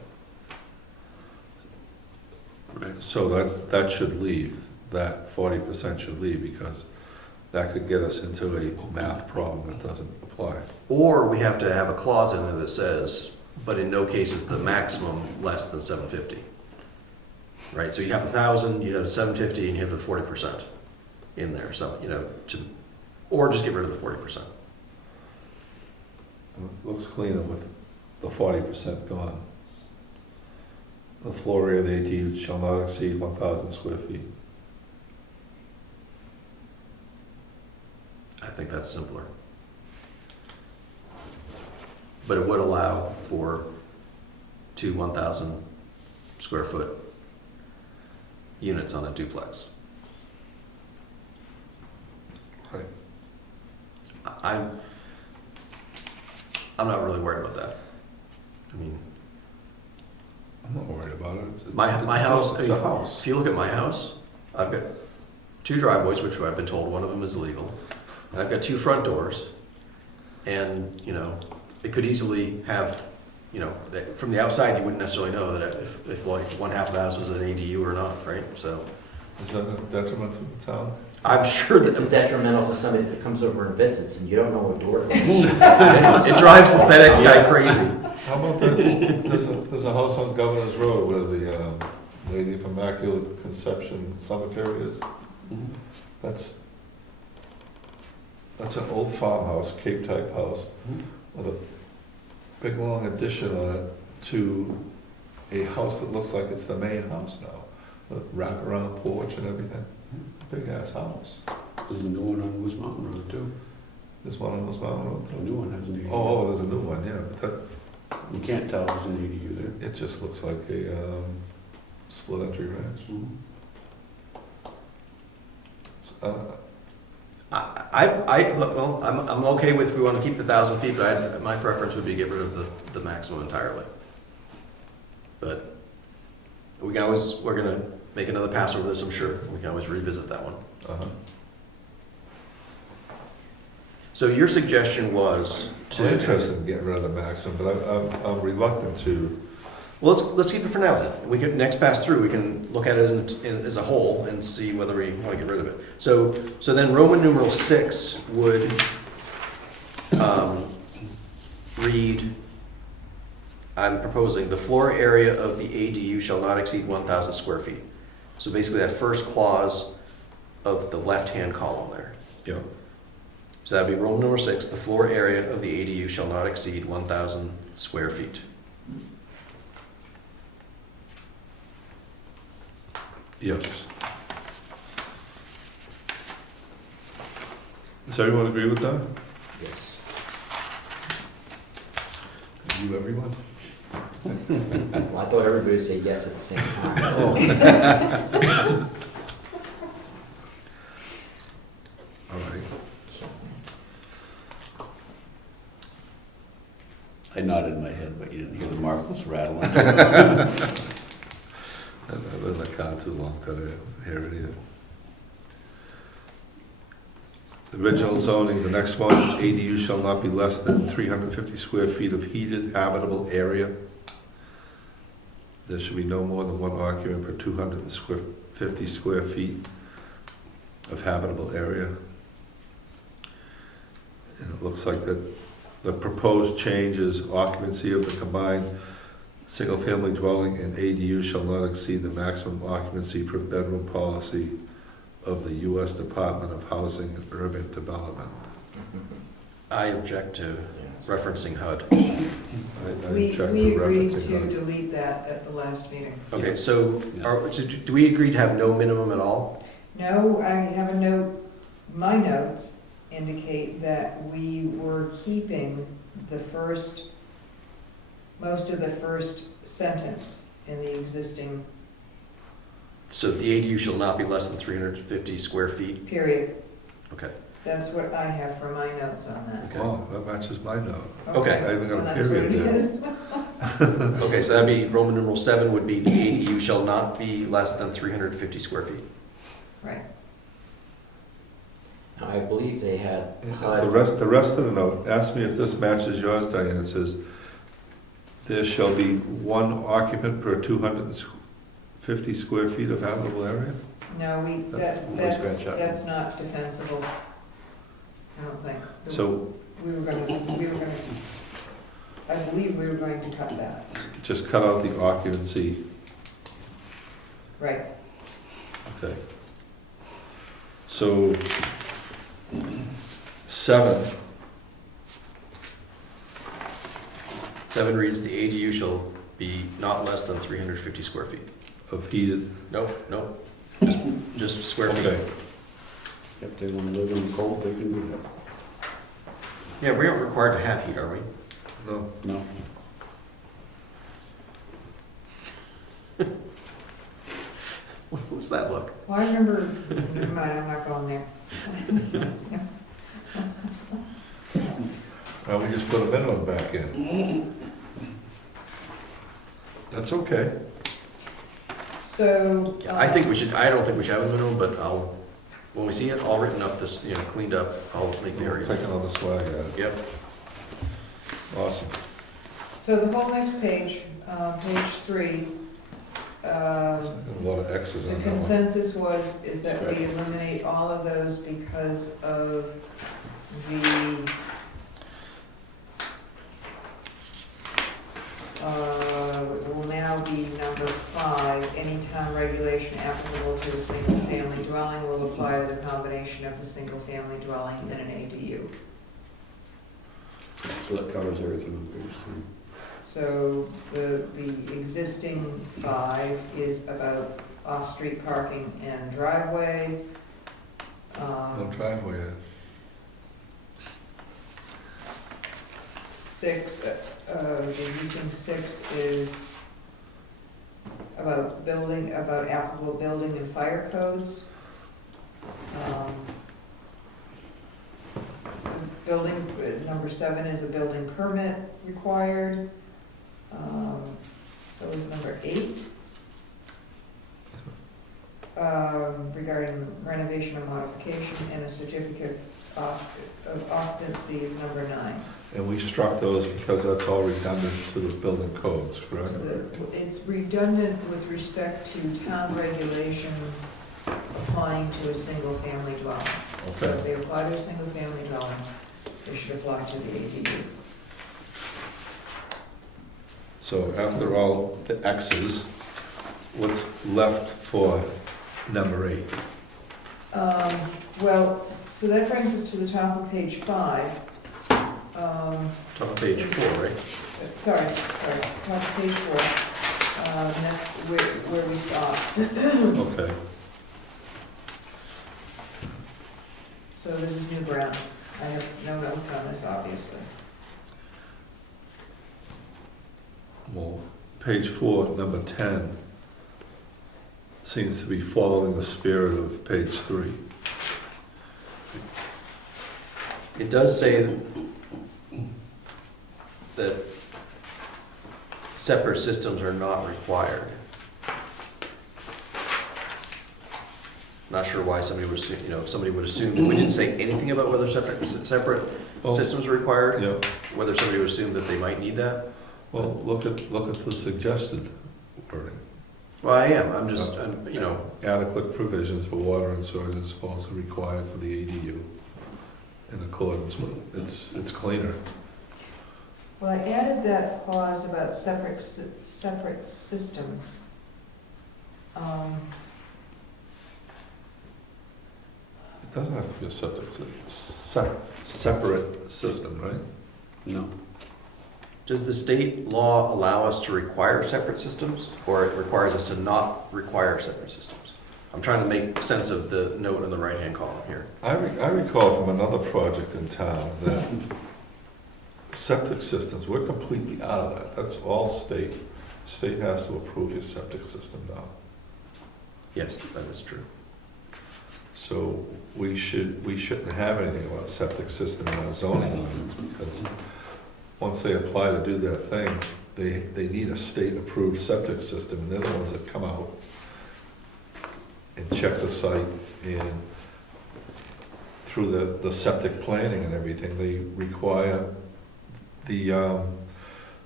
Right. So that should leave, that 40% should leave, because that could get us into a math problem that doesn't apply. Or we have to have a clause in there that says, but in no case is the maximum less than 750. Right, so you have 1,000, you have 750, and you have the 40% in there, so, you know, or just get rid of the 40%. It looks cleaner with the 40% gone. The floor area of the ADU shall not exceed 1,000 square feet. I think that's simpler. But it would allow for 2 1,000 square foot units on a duplex. Right. I'm not really worried about that. I mean, I'm not worried about it. my house, It's a house. if you look at my house, I've got 2 driveways, which I've been told one of them is illegal. And I've got 2 front doors. And, you know, it could easily have, you know, from the outside, you wouldn't necessarily know that if like one half of the house was an ADU or not, right? So Is that a detriment to the town? I'm sure It's that detrimental to somebody that comes over and visits and you don't know what door to it drives the FedEx guy crazy. How about that, there's a house on Governor's Road where the Lady of Immaculate Conception Cemetery is. Mhm. That's an old farmhouse, Cape-type house, Mhm. with a big long addition on it to a house that looks like it's the main house now, with wraparound porch and everything. Big ass house. There's a new one on Moose Mountain Road too. This one on West Mountain Road The too. new one has an ADU. Oh, there's a new one, yeah, but that, You can't tell there's an ADU there. it just looks like a split entry ranch. Mhm. Look, well, I'm okay with if we want to keep the 1,000 feet, but my preference would be get rid of the maximum entirely. But we can always, we're gonna make another pass over this, I'm sure. We can always revisit that one. Uh-huh. So your suggestion was I'm to, interested in getting rid of the maximum, but I'm reluctant to. well, let's keep it for now then. We can, next pass through, we can look at it as a whole and see whether we want to get rid of it. So then Roman numeral 6 would read, I'm proposing, the floor area of the ADU shall not exceed 1,000 square feet. So basically that first clause of the left-hand column there. Yeah. So that'd be Roman number 6, the floor area of the ADU shall not exceed 1,000 square feet. Yes. Does everyone agree with that? Yes. You, everyone? Well, I thought everybody would say yes at the same time. All right. I nodded my head, but you didn't hear the marbles rattling. I've been in the car too long today, I don't hear it either. The original zoning, the next one, ADU shall not be less than 350 square feet of heated habitable area. There should be no more than one occupant per 250 square feet of habitable area. And it looks like that the proposed change is occupancy of the combined single-family dwelling and ADU shall not exceed the maximum occupancy per bedroom policy of the U.S. Department of Housing and Urban Development. I object to referencing HUD. I We checked agreed the referencing to on it. delete that at the last meeting. Okay, so do we agree to have no minimum at all? No, I have a note, my notes indicate that we were keeping most of the first sentence in the existing So the ADU shall not be less than 350 square feet. period. Okay. That's what I have for my notes on that. Okay. Wow, that matches my note. Okay. I even got Well, a that's what period it there. is. Okay, so that'd be Roman numeral 7 would be the ADU shall not be less than 350 square feet. Right. Now, I believe they had. The rest of the note, ask me if this matches yours, Diane. It says, there shall be one occupant per 250 square feet of habitable area? No, Let's scratch that. that's not defensible. I don't think. So We were gonna, I believe we were going to cut that. just cut out the occupancy. Right. Okay. So, 7, 7 reads the ADU shall be not less than 350 square feet. of heated, Nope. Just square feet. okay. If they want to live in the cold, they can do that. Yeah, we aren't required to have heat, are we? No, No. What's that look? Well, I remember, never mind, I'm not going there. we just put a minimum back in. That's okay. So. I think we should, I don't think we should have a minimum, but when we see it all written up, this, cleaned up, I'll make the We'll area. take another swag at it. Yep. Awesome. So the whole next page, page 3, A lot of X's the on that one. consensus is that we eliminate all of those because of the, it will now be number 5, any town regulation applicable to a single-family dwelling will apply to the combination of the single-family dwelling and an ADU. So that covers everything on page 3. So the existing 5 is about off-street parking and driveway. No driveway. 6, the existing 6 is about applicable building and fire codes. Building, number 7 is a building permit required. So is number 8. Regarding renovation or modification, and a certificate of occupancy is number 9. And we struck those because that's all redundant to the building codes, correct? So it's redundant with respect to town regulations applying to a single-family dwelling. So if Okay. they apply to a single-family dwelling, they should apply to the ADU. So after all the X's, what's left for number 8? Well, so that brings us to the top of page 5. Top of page 4, right? Sorry, top of page 4. And that's where we stop. Okay. So this is new ground. I have no notes on this, obviously. Well, page 4, number 10, seems to be following the spirit of page 3. It does say that separate systems are not required. Not sure why somebody would assume, if somebody would assume, if we didn't say anything about whether separate Well, systems are required, yeah, whether somebody would assume that they might need that. well, look at the suggested wording. Well, I am, I'm just, Adequate provisions for water and sewage is also required for the ADU in accordance with, it's cleaner. Well, I added that clause about separate systems. It doesn't have to be a separate system, right? No. does the state law allow us to require separate systems, or it requires us to not require separate systems? I'm trying to make sense of the note in the right-hand column here. I recall from another project in town that septic systems, we're completely out of that. That's all state. State has to approve your septic system now. Yes, that is true. So we shouldn't have anything about septic system in our zoning ordinance, because once they apply to do their thing, they need a state-approved septic system, and they're the ones that come out and check the site, and through the septic planning and everything, they require the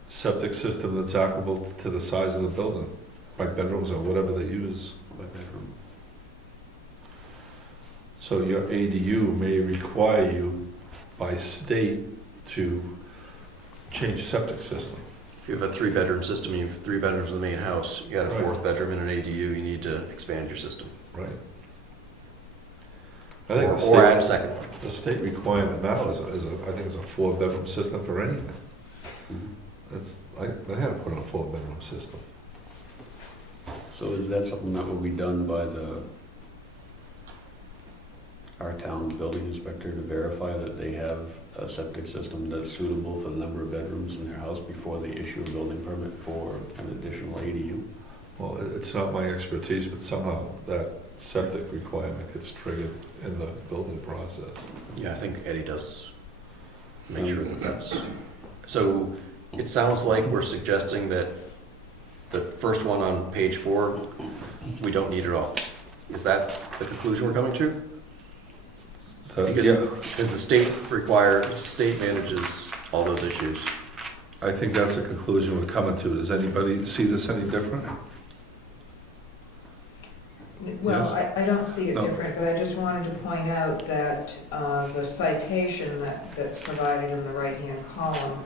septic system that's applicable to the size of the building, by bedrooms or whatever they use. By bedroom. So your ADU may require you by state to change septic system. If you have a 3-bedroom system, you have 3 bedrooms in the main house, you got a Right. 4th bedroom in an ADU, you need to expand your system. Right. I think Or add a second one. the state requirement now is I think it's a 4-bedroom system for anything. I had to put in a 4-bedroom system. So is that something that will be done by our town building inspector to verify that they have a septic system that's suitable for the number of bedrooms in their house before they issue a building permit for an additional ADU? Well, it's not my expertise, but somehow that septic requirement gets triggered in the building process. Yeah, I think Eddie does make sure that that's, so it sounds like we're suggesting that the first one on page 4, we don't need at all. Is that the conclusion we're coming to? Because the state manages all those issues. I think that's the conclusion we're coming to. Does anybody see this any different? Well, Yes. I don't see it No. different, but I just wanted to point out that the citation that's provided in the right-hand column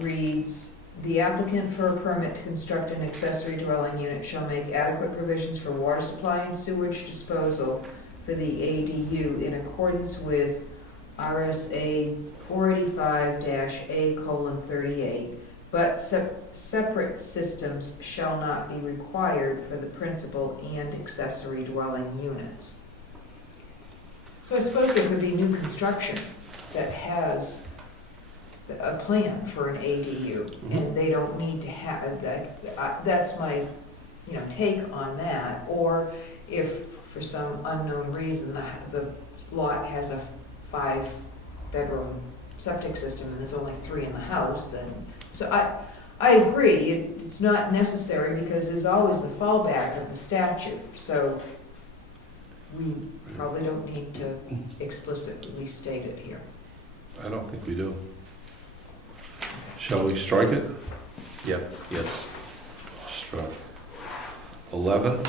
reads, "The applicant for a permit to construct an accessory dwelling unit shall make adequate provisions for water supply and sewage disposal for the ADU in accordance with RSA 485-A:38, but separate systems shall not be required for the principal and accessory dwelling units." So I suppose there could be new construction that has a plan for an ADU, and they don't need to have that. That's my, take on that. Or if, for some unknown reason, the lot has a 5-bedroom septic system and there's only 3 in the house, then, so I agree, it's not necessary because there's always the fallback of the statute, so we probably don't need to explicitly state it here. I don't think we do. Shall we strike it? Yep, yes. Struck. 11.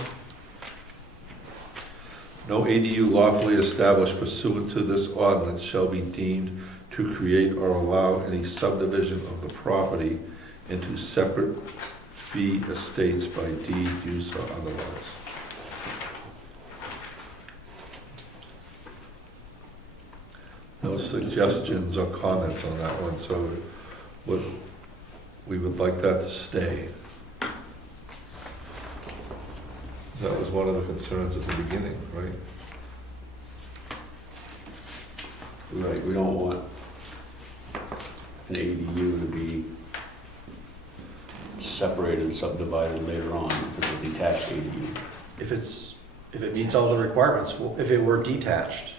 No ADU lawfully established pursuant to this ordinance shall be deemed to create or allow any subdivision of the property into separate fee estates by deed, use, or otherwise. No suggestions or comments on that one, so we would like that to stay. That was one of the concerns at the beginning, right? Right, we don't want an ADU to be separated, subdivided later on if it's a detached ADU. If it meets all the requirements, well, if it were detached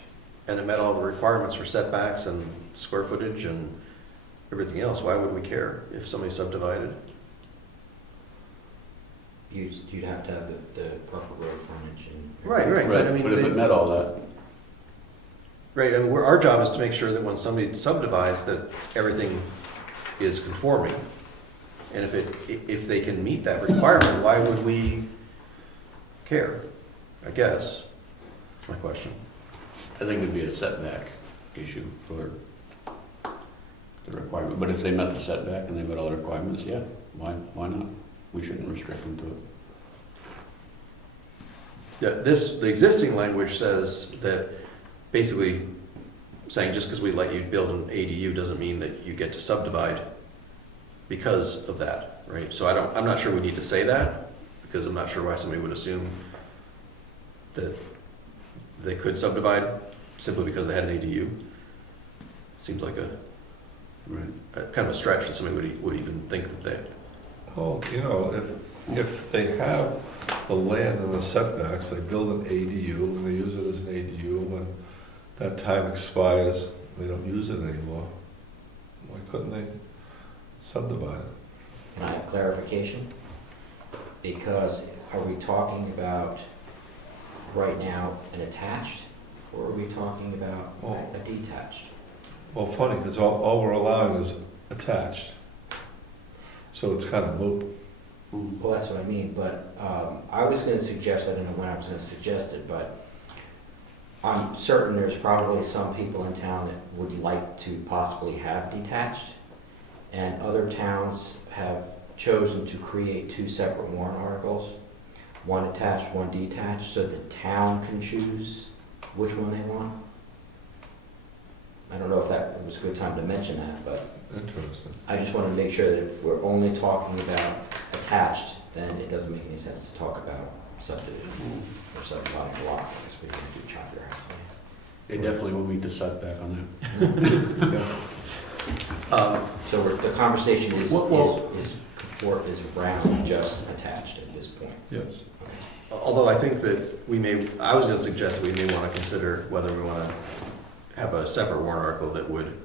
and it met all the requirements for setbacks and square footage and everything else, why would we care if somebody subdivided? You'd have to have the proper road frontage and. Right, but I mean, But if it met all that, right, I mean, our job is to make sure that when somebody subdivides, that everything is conforming. And if they can meet that requirement, why would we care? I guess, that's my question. I think it'd be a setback issue for the requirement. But if they met the setback and they met all the requirements, yeah, why not? We shouldn't restrict them to it. Yeah, the existing language says that, basically saying just because we let you build an ADU doesn't mean that you get to subdivide because of that, right? So I'm not sure we need to say that, because I'm not sure why somebody would assume that they could subdivide simply because they had an ADU. Seems like a Right. Kind of a stretch that somebody would even think that they, Oh, you know, if they have the land and the setbacks, they build an ADU and they use it as an ADU, when that time expires, they don't use it anymore. Why couldn't they subdivide it? Can I have clarification? Because are we talking about right now an attached, or are we talking about a detached? Well, funny, because all we're allowing is attached. So it's kind of moot. Well, that's what I mean, but I was gonna suggest, I don't know when I was gonna suggest it, but I'm certain there's probably some people in town that would like to possibly have detached, and other towns have chosen to create two separate warrant articles, one attached, one detached, so the town can choose which one they want. I don't know if that was a good time to mention that, but Interesting. I just want to make sure that if we're only talking about attached, then it doesn't make any sense to talk about subdivision or subdividing a lot, because we can do chapter house. They definitely will meet the setback on that. So the conversation is Well- is around just attached at this point. Yes. although I think that I was gonna suggest that we may wanna consider whether we wanna have a separate warrant article that would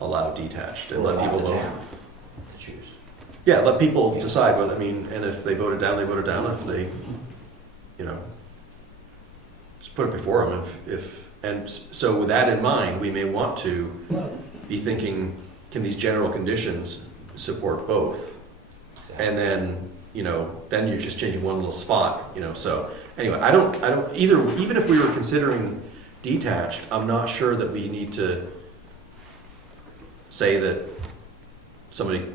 allow detached and Or let allow people the vote. town to choose. Yeah, let people decide whether, I mean, and if they voted down, they voted down. If they, you know, just put it before them. So with that in mind, we may want to be thinking, can these general conditions support both? Exactly. And then, you know, then you're just changing one little spot, you know, so anyway, I don't either, even if we were considering detached, I'm not sure that we need to say that somebody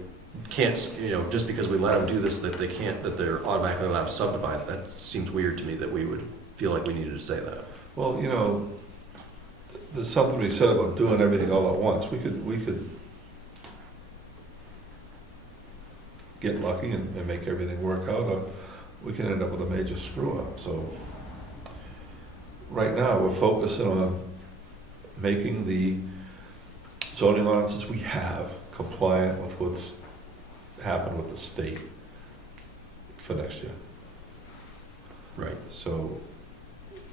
can't, you know, just because we let them do this, that they can't, that they're automatically allowed to subdivide. That seems weird to me that we would feel like we needed to say that. Well, you know, there's something to be said about doing everything all at once. We could get lucky and make everything work out, or we can end up with a major screw up. So right now, we're focusing on making the zoning ordinances we have compliant with what's happened with the state for next year. Right. So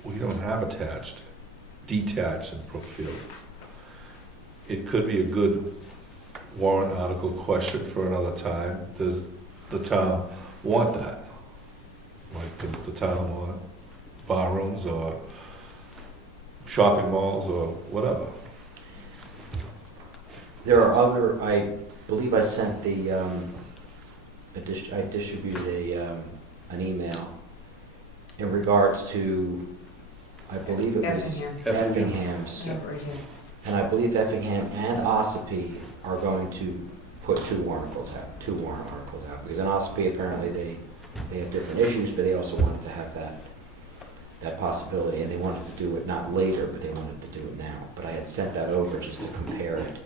we don't have detached in Brookfield. It could be a good warrant article question for another time. Does the town want that? Like, does the town want bar rooms or shopping malls or whatever? There are other, I believe I sent I distributed an email in regards to, I believe it was Effingham. Effingham's. Yeah, right here. And I believe Effingham and Ossipee are going to put two warrant articles out. Because in Ossipee, apparently, they have different issues, but they also wanted to have that possibility, and they wanted to do it not later, but they wanted to do it now. But I had sent that over just to compare it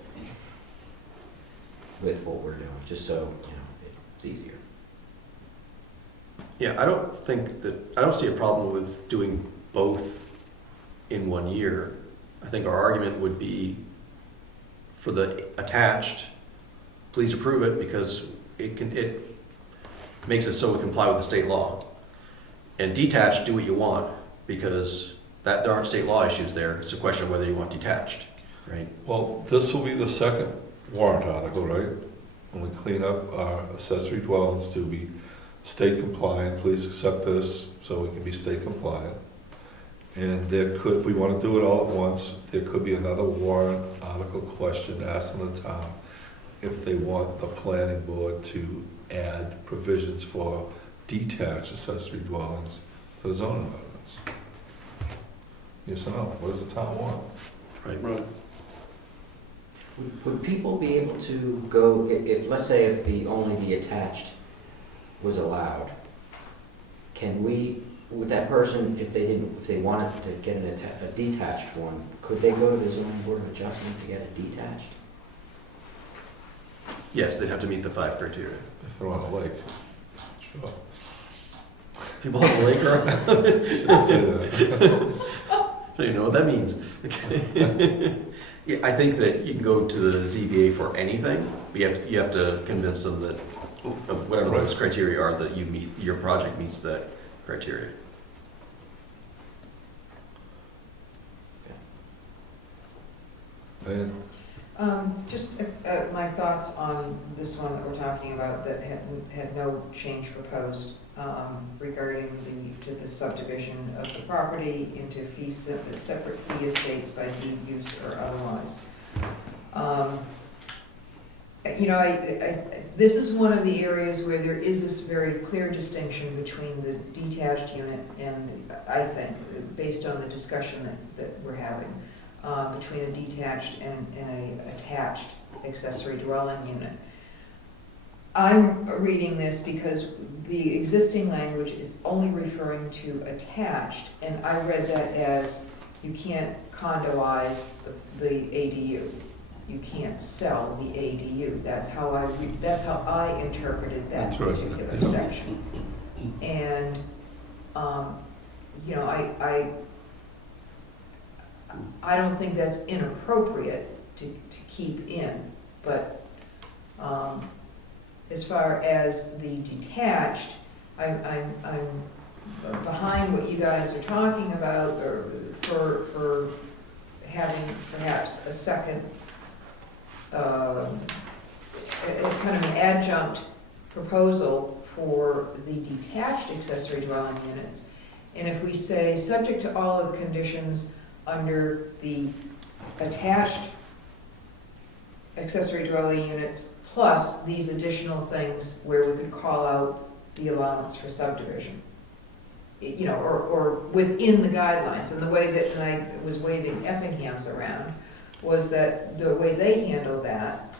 with what we're doing, just so, you know, it's easier. Yeah, I don't see a problem with doing both in 1 year. I think our argument would be for the attached, please approve it because it makes it so we comply with the state law. And detached, do what you want because there aren't state law issues there. It's a question of whether you want detached, right? Well, this will be the second warrant article, right? When we clean up our accessory dwellings to be state compliant, please accept this so we can be state compliant. And there could, if we want to do it all at once, there could be another warrant article question asked in the town if they want the planning board to add provisions for detached accessory dwellings to the zoning ordinance. Yes or no? What does the town want? Right. Would people be able to go, if, let's say, if only the attached was allowed, would that person, if they wanted to get a detached one, could they go to the zoning board of adjustment to get a detached? Yes, they'd have to meet the 5 criteria. If they're on a lake, sure. People on the lake are, Shouldn't say that. I don't even know what that means. Yeah, I think that you can go to the ZBA for anything, but you have to convince them that whatever those criteria are, that your project meets that criteria. And Just my thoughts on this one that we're talking about that had no change proposed regarding the subdivision of the property into separate fee estates by deed use or otherwise. This is one of the areas where there is this very clear distinction between the detached unit and, I think, based on the discussion that we're having, between a detached and an attached accessory dwelling unit. I'm reading this because the existing language is only referring to attached, and I read that as you can't condoize the ADU. You can't sell the ADU. That's how I interpreted that That's right. particular Yeah. section. And, I don't think that's inappropriate to keep in, but as far as the detached, I'm behind what you guys are talking about, or for having perhaps a second, kind of an adjunct proposal for the detached accessory dwelling units. And if we say, subject to all of the conditions under the attached accessory dwelling units, plus these additional things where we could call out the allowance for subdivision. Or within the guidelines. And the way that, and I was waving Effingham's around, was that the way they handle that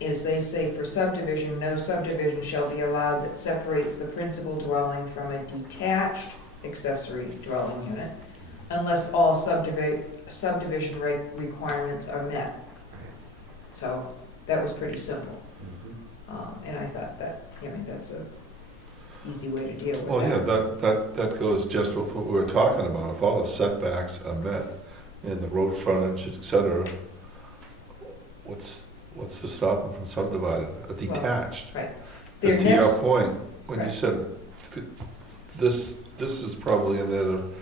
is they say for subdivision, no subdivision shall be allowed that separates the principal dwelling from a detached accessory dwelling unit unless all subdivision requirements are met. So that was pretty simple. And I thought that, that's a easy way to deal with well, yeah, that. that goes just with what we were talking about. If all the setbacks are met and the road frontage, et cetera, what's to stop them from subdividing a detached? Right. But to your point, when you Right. said this is probably in there to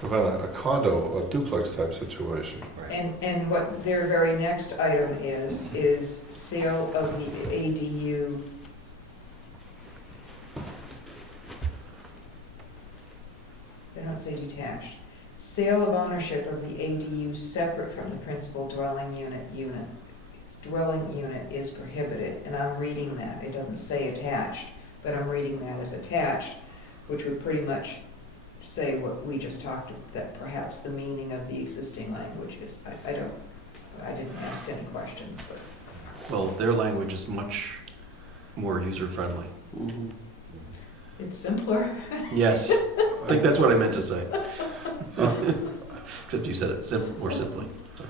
prevent a condo or duplex type situation. And what their very next item is sale of the ADU. They don't say detached. Sale of ownership of the ADU separate from the principal dwelling unit is prohibited, and I'm reading that. It doesn't say attached, but I'm reading that as attached, which would pretty much say what we just talked, that perhaps the meaning of the existing language is. I didn't ask any questions, but. Well, their language is much more user-friendly. It's simpler. Yes, I think that's what I meant to say. Except you said it more simply. So.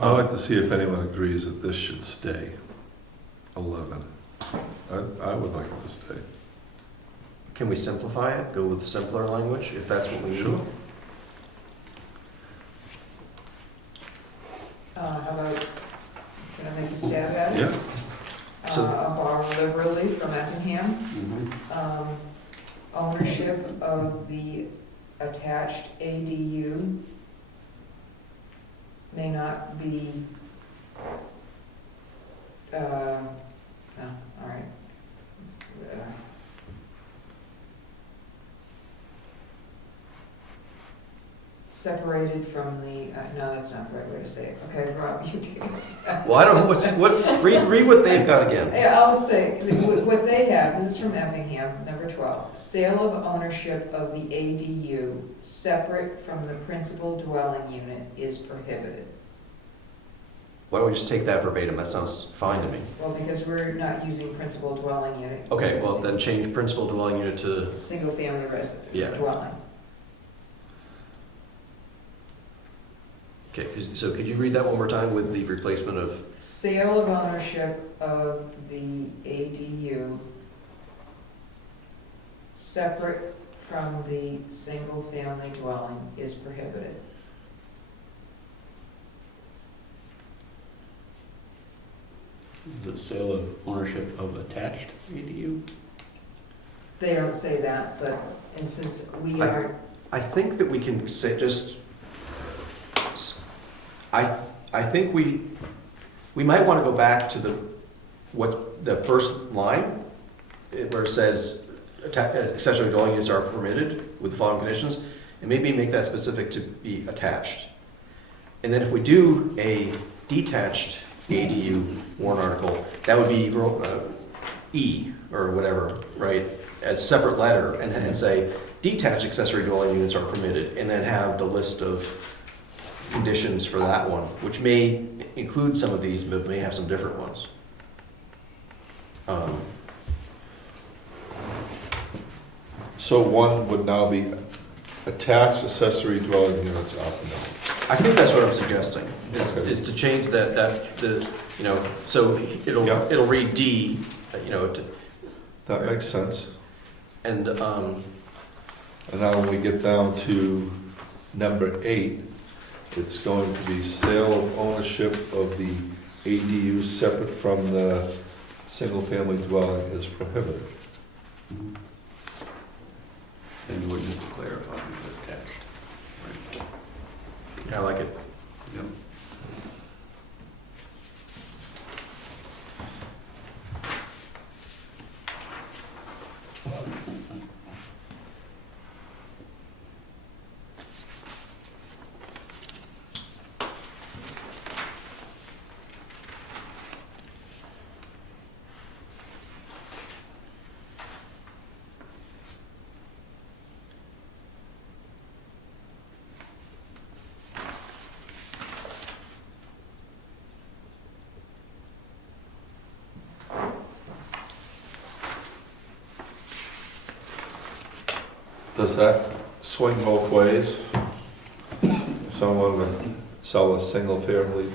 I'd like to see if anyone agrees that this should stay 11. I would like it to stay. Can we simplify it? Go with simpler language, if that's what we need? Sure. How about, can I make a stab at it? Yeah. I'll borrow liberally from Effingham. Ownership of the attached ADU may not be, all right. Separated from the, no, that's not the right way to say it. Okay, Rob, you take a stab. Well, I don't know, read what they've got again. Yeah, I'll say, what they have, this is from Effingham, number 12. Sale of ownership of the ADU separate from the principal dwelling unit is prohibited. Why don't we just take that verbatim? That sounds fine to me. Well, because we're not using principal dwelling unit. Okay, well, then change principal dwelling unit to, Single-family residence Yeah. dwelling. okay, so could you read that one more time with the replacement of, Sale of ownership of the ADU separate from the single-family dwelling is prohibited. The sale of ownership of attached ADU? They don't say that, but, and since we I- are, I think that we can say just, I think we might want to go back to what's the first line, where it says accessory dwelling units are permitted with the following conditions, and maybe make that specific to be attached. And then if we do a detached ADU warrant article, that would be E or whatever, right? As separate letter, and say detached accessory dwelling units are permitted, and then have the list of conditions for that one, which may include some of these, but may have some different ones. So one would now be attached accessory dwelling units are permitted. I think that's what I'm suggesting, is to change so Yeah. it'll read D, That makes sense. and, And now when we get down to number 8, it's going to be sale of ownership of the ADU separate from the single-family dwelling is prohibited. And we would just clarify the attached. Right. I like it. Yep. Does that swing both ways? If someone would sell a single-family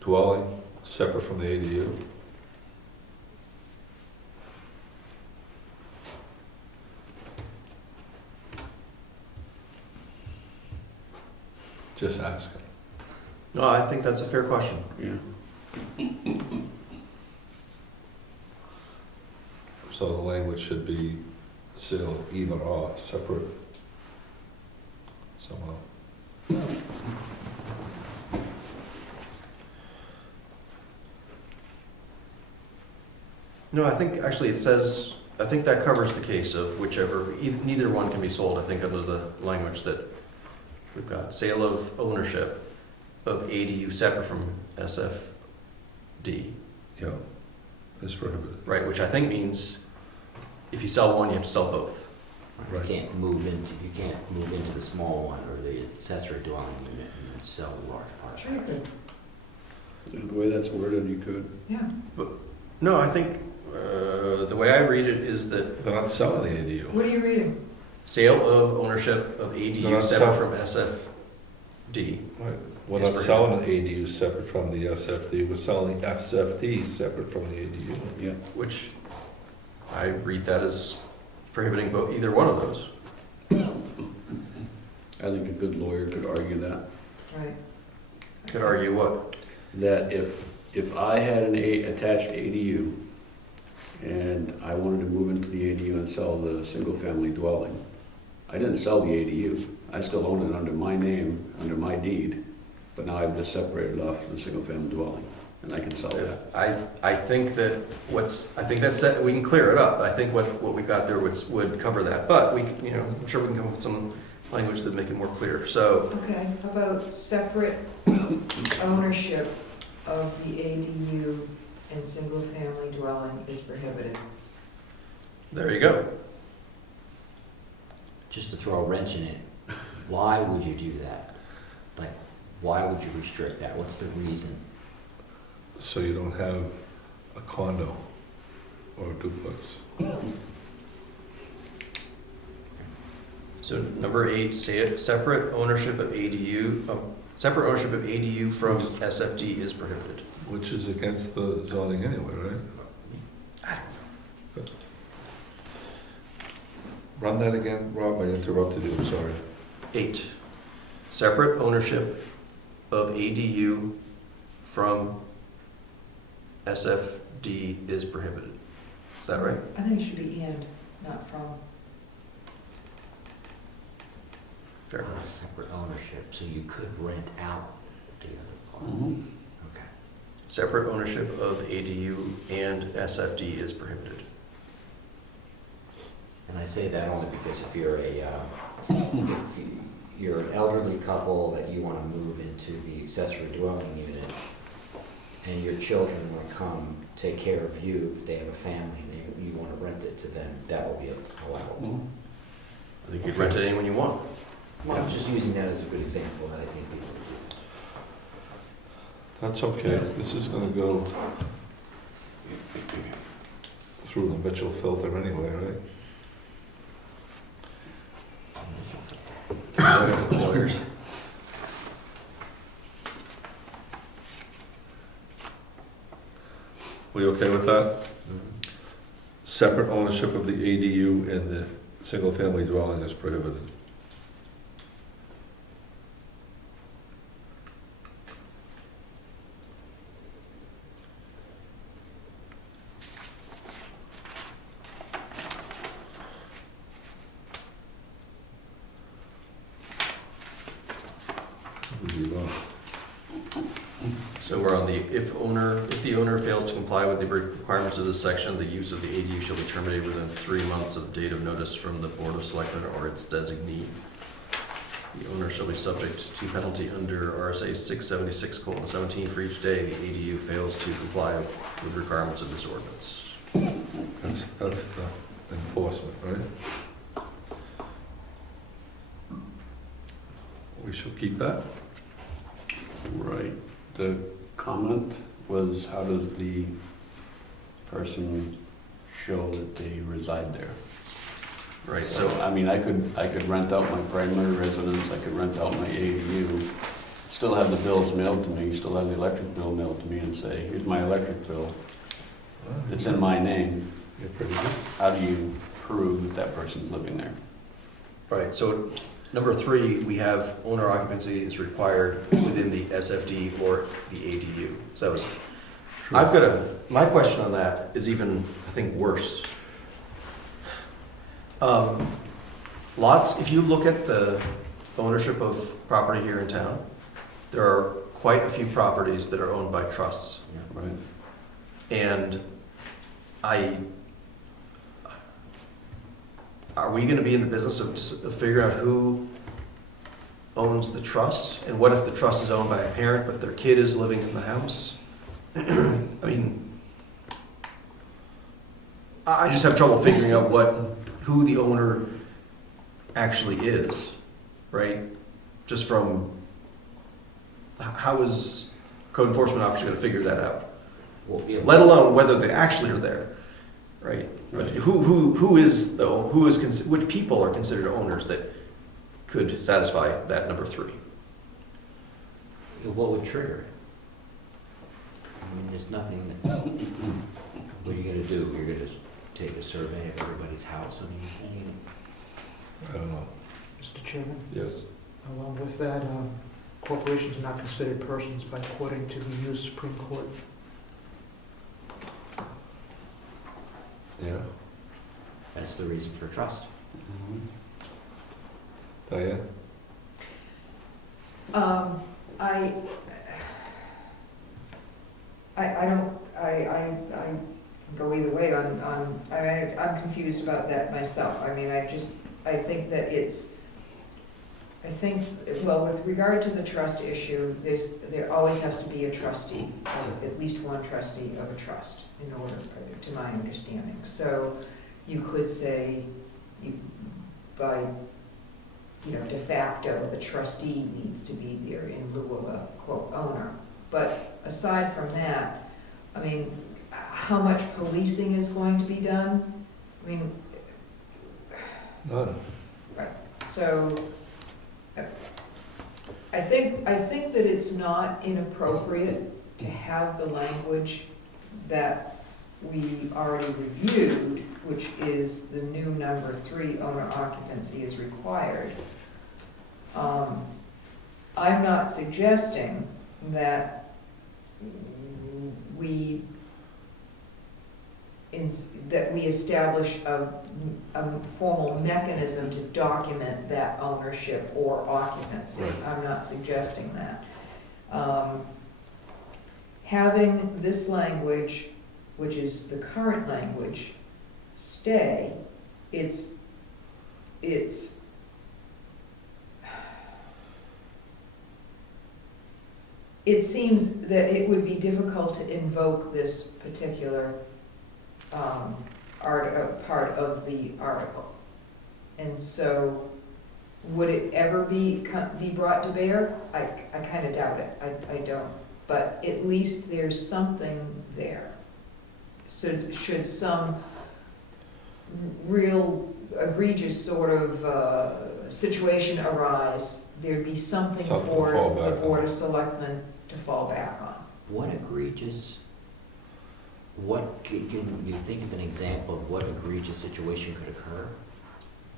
dwelling separate from the ADU? Just asking. No, I think that's a fair question. Yeah. So the language should be sale either or, separate somehow. No, I think actually it says, I think that covers the case of whichever, neither one can be sold, I think, under the language that we've got. Sale of ownership of ADU separate from SFD, Yeah, is prohibited. right, which I think means if you sell one, you have to sell both. You Right. can't move into the small one or the accessory dwelling unit and then sell the large part. sure you could, The way that's worded, you could. yeah. No, I think the way I read it is that They're not selling the ADU. What are you reading? sale of ownership of They're ADU not separate sell- from SFD. Right. We're Is not selling an ADU separate from the SFD, we're selling the SFD separate from the ADU. Yeah. Which I read that as prohibiting either one of those. I think a good lawyer could argue that. Right. Could argue what? That if I had an attached ADU and I wanted to move into the ADU and sell the single-family dwelling, I didn't sell the ADU. I still own it under my name, under my deed, but now I've just separated off the single-family dwelling, and I can sell that. I think that we can clear it up. I think what we got there would cover that, but I'm sure we can come up with some language that make it more clear. So, Okay, how about separate ownership of the ADU and single-family dwelling is prohibited? there you go. Just to throw a wrench in it, why would you do that? Like, why would you restrict that? What's the reason? So you don't have a condo or a duplex. So number 8, say it, separate ownership of ADU from SFD is prohibited. Which is against the zoning anyway, right? Run that again, Rob, I interrupted you, I'm sorry. 8, separate ownership of ADU from SFD is prohibited. Is that right? I think it should be and, not from. Fair Or enough. separate ownership, so you could rent out the other part. Mhm. Okay. Separate ownership of ADU and SFD is prohibited. And I say that only because if you're you're an elderly couple that you want to move into the accessory dwelling unit, and your children want to come take care of you, they have a family, and you want to rent it to them, that will be allowable. Mhm. I think you can rent it anyone you want. Well, I'm just using that as a good example that I think people do. That's okay, this is gonna go through the Mitchell filter anyway, right? Lawyers. We okay with that? Separate ownership of the ADU and the single-family dwelling is prohibited. Move on. So we're on the, if the owner fails to comply with the requirements of this section, the use of the ADU shall be terminated within 3 months of date of notice from the Board of Selectmen or its designee. The owner shall be subject to penalty under RSA 676:17 for each day the ADU fails to comply with requirements of this ordinance. That's the enforcement, right? We shall keep that? Right. The comment was, how does the person show that they reside there? Right, So, so, I mean, I could rent out my primary residence, I could rent out my ADU, still have the bills mailed to me, still have the electric bill mailed to me and say, here's my electric bill, it's in my name. You're pretty good. How do you prove that that person's living there? right, so number 3, we have owner occupancy is required within the SFD or the ADU. So that was, I've got my question on that is even, I think, worse. Lots, if you look at the ownership of property here in town, there are quite a few properties that are owned by trusts. Right. And are we gonna be in the business of figuring out who owns the trust? And what if the trust is owned by a parent, but their kid is living in the house? I mean, I just have trouble figuring out who the owner actually is, right? Just from, how is code enforcement officer gonna figure that out? Well, yeah. Let alone whether they actually are there, right? Right. Who is though? Which people are considered owners that could satisfy that number 3? What would trigger it? I mean, there's nothing that, what are you gonna do? You're gonna take a survey of everybody's house? I mean, I don't know. Mr. Chairman, Yes. along with that, corporations are not considered persons by according to the U.S. Supreme Court. Yeah. that's the reason for trust. Diane? I go either way on, I'm confused about that myself. I mean, I think that well, with regard to the trust issue, there always has to be a trustee, at least one trustee of a trust, in order, to my understanding. So you could say, de facto, the trustee needs to be there in lieu of a, quote, owner. But aside from that, I mean, how much policing is going to be done? I mean, None. so, I think that it's not inappropriate to have the language that we already reviewed, which is the new number 3, owner occupancy is required. I'm not suggesting that we that we establish a formal mechanism to document that ownership or occupancy. Right. I'm not suggesting that. Having this language, which is the current language, stay, it seems that it would be difficult to invoke this particular part of the article. And so, would it ever be brought to bear? I kind of doubt it, I don't. But at least there's something there. So should some real egregious sort of situation arise, there'd be something Something to for fall the back Board on. of Selectmen to fall back on. What egregious, can you think of an example of what egregious situation could occur?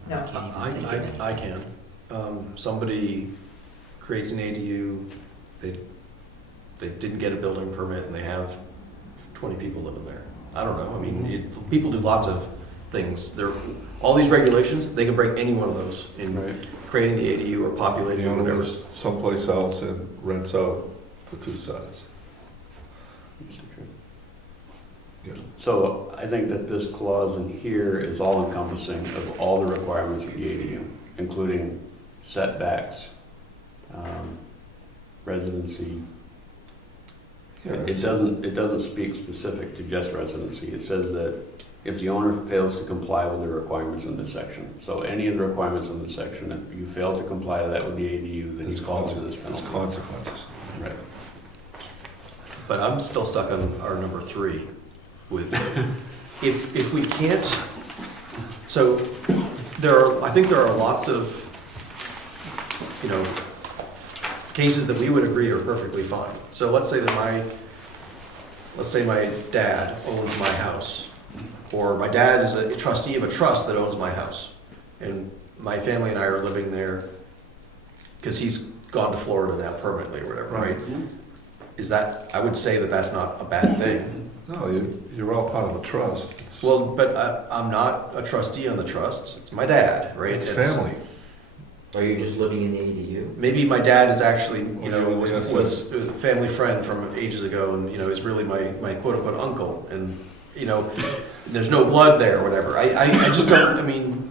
No. I can't even think of any. I can. Somebody creates an ADU, they didn't get a building permit and they have 20 people living there. I don't know, I mean, people do lots of things. All these regulations, they can break any one of those in Right. creating the ADU or populating The or owner whatever. lives someplace else and rents out the two sides. Yeah. So I think that this clause in here is all encompassing of all the requirements of the ADU, including setbacks, residency. Yeah, It it's- doesn't speak specific to just residency. It says that if the owner fails to comply with the requirements in this section. So any of the requirements in this section, if you fail to comply to that with the ADU, then you There's fall into this There's penalty. consequences. Right. But I'm still stuck on our number 3 with, if we can't, so I think there are lots of, cases that we would agree are perfectly fine. So let's say my dad owns my house, or my dad is a trustee of a trust that owns my house, and my family and I are living there because he's gone to Florida now permanently or whatever, right? I would say that that's not a bad thing. No, you're all part of the trust. It's- Well, but I'm not a trustee on the trust, it's my dad, right? It's family. Are you just living in the ADU? Maybe my dad is actually, Yes, was a family friend from ages ago and, is really my quote-unquote uncle. And, there's no blood there or whatever. I just don't,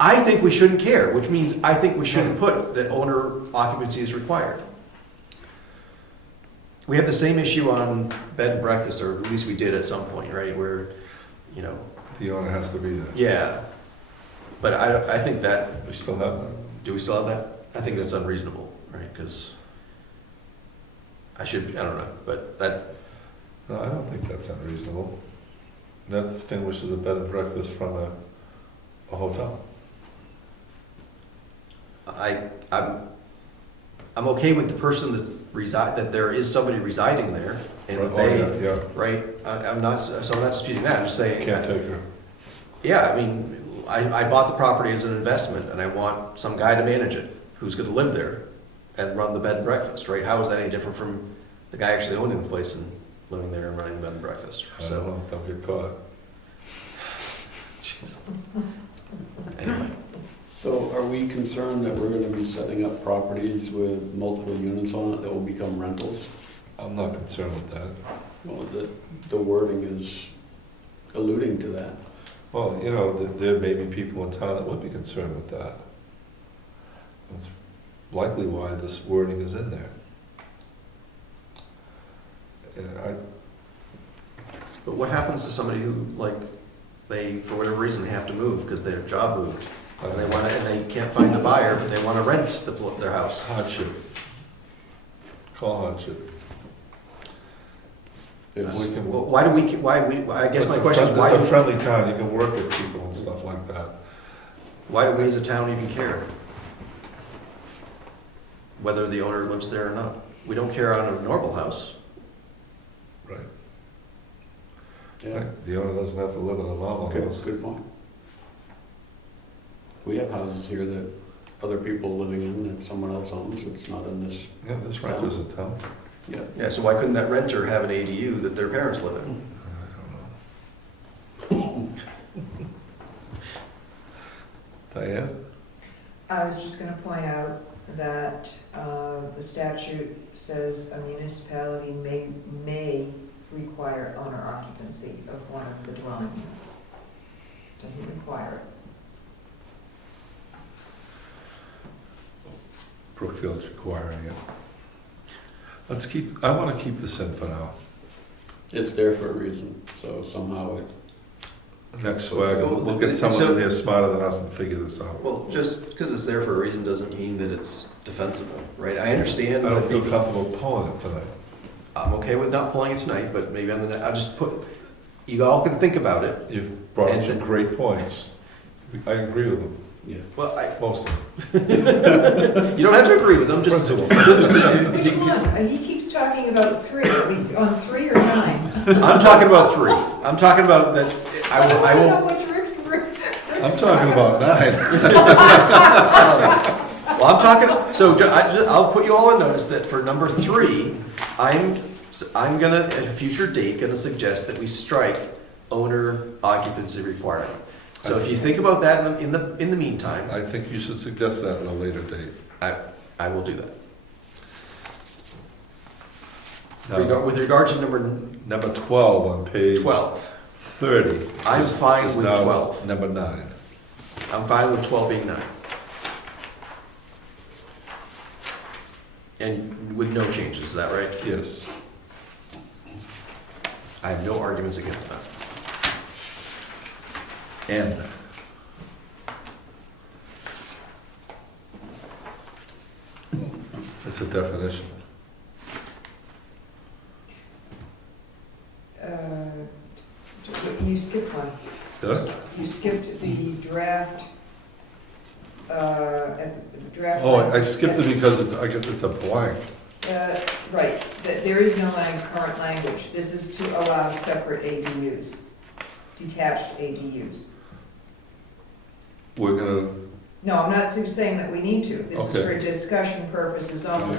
I think we shouldn't care, which means I think we shouldn't put that owner occupancy is required. We have the same issue on bed and breakfast, or at least we did at some point, right, where, The owner has to be there. yeah. But I think that, We still have that. do we still have that? I think that's unreasonable, right, because I don't know, but that, No, I don't think that's unreasonable. That distinguishes a bed and breakfast from a hotel. I'm okay with the person that there is somebody residing there, and that Oh, they, yeah, right, I'm not disputing that, I'm just saying. caretaker. Yeah, I bought the property as an investment, and I want some guy to manage it, who's gonna live there and run the bed and breakfast, right? How is that any different from the guy actually owning the place and living there and running the bed and breakfast? I don't know, don't get caught. Jeez. Anyway, So are we concerned that we're gonna be setting up properties with multiple units on it that will become rentals? I'm not concerned with that. Well, the wording is alluding to that. Well, there may be people in town that would be concerned with that. That's likely why this wording is in there. And but what happens to somebody who, for whatever reason, they have to move because their job moved, and they can't find a buyer, but they wanna rent their house? hardship. Call hardship. If we can. Well, I guess my question is, It's a friendly town, you can work with people and stuff like that. why do we as a town even care? Whether the owner lives there or not. We don't care on a normal house. Right. Yeah, Right. The owner doesn't have to live in a normal okay, house. good point. We have houses here that other people living in that someone else owns, it's not in this, Yeah, this renter's in town. yeah. Yeah, so why couldn't that renter have an ADU that their parents live in? I don't know. Diane? I was just gonna point out that the statute says a municipality may require owner occupancy of one of the dwelling units. Doesn't require it. Brookfield's requiring it. I want to keep this in for now. It's there for a reason, so somehow it, Next swag, we'll get someone in here smarter than us and figure this out. Well, just because it's there for a reason doesn't mean that it's defensible, right? I understand. I don't that feel maybe- comfortable pulling it tonight. I'm okay with not pulling it tonight, but maybe on the, I'll just put, you all can think about it. You've brought up some great points. I agree with them, yeah. Well, most of them. you don't have to agree with them, just. Which one? He keeps talking about 3. Are we on 3 or 9? I'm talking about 3. I'm talking about that, I don't will, know which I'm talking about 9. well, I'm talking, so I'll put you all on notice that for number 3, I'm gonna, at a future date, gonna suggest that we strike owner occupancy requirement. So if you think about that in the meantime, I think you should suggest that at a later date. I will do that. Now, With regard to number number 12 on page 12, 30. I'm fine is with now 12. Number 9. I'm fine with 12 being 9. And with no changes, is that right? Yes. I have no arguments against that. N. It's a definition. You skipped one. Did I? You skipped the draft, at the draft. Oh, I skipped it because it's a blank. Right, there is no current language. This is to allow separate ADUs, detached ADUs. We're gonna, No, I'm not saying that we need to. This is Okay. for discussion purposes only.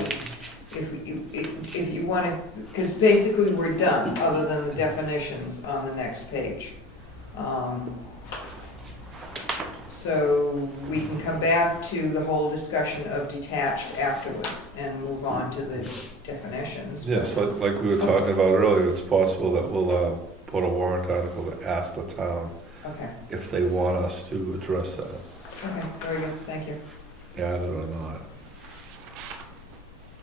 If you want to, because basically we're done, other than the definitions on the next page. So we can come back to the whole discussion of detached afterwards and move on to the definitions. yes, like we were talking about earlier, it's possible that we'll put a warrant article to ask the town Okay, if they want us to address that, okay, very good, thank you. add it or not.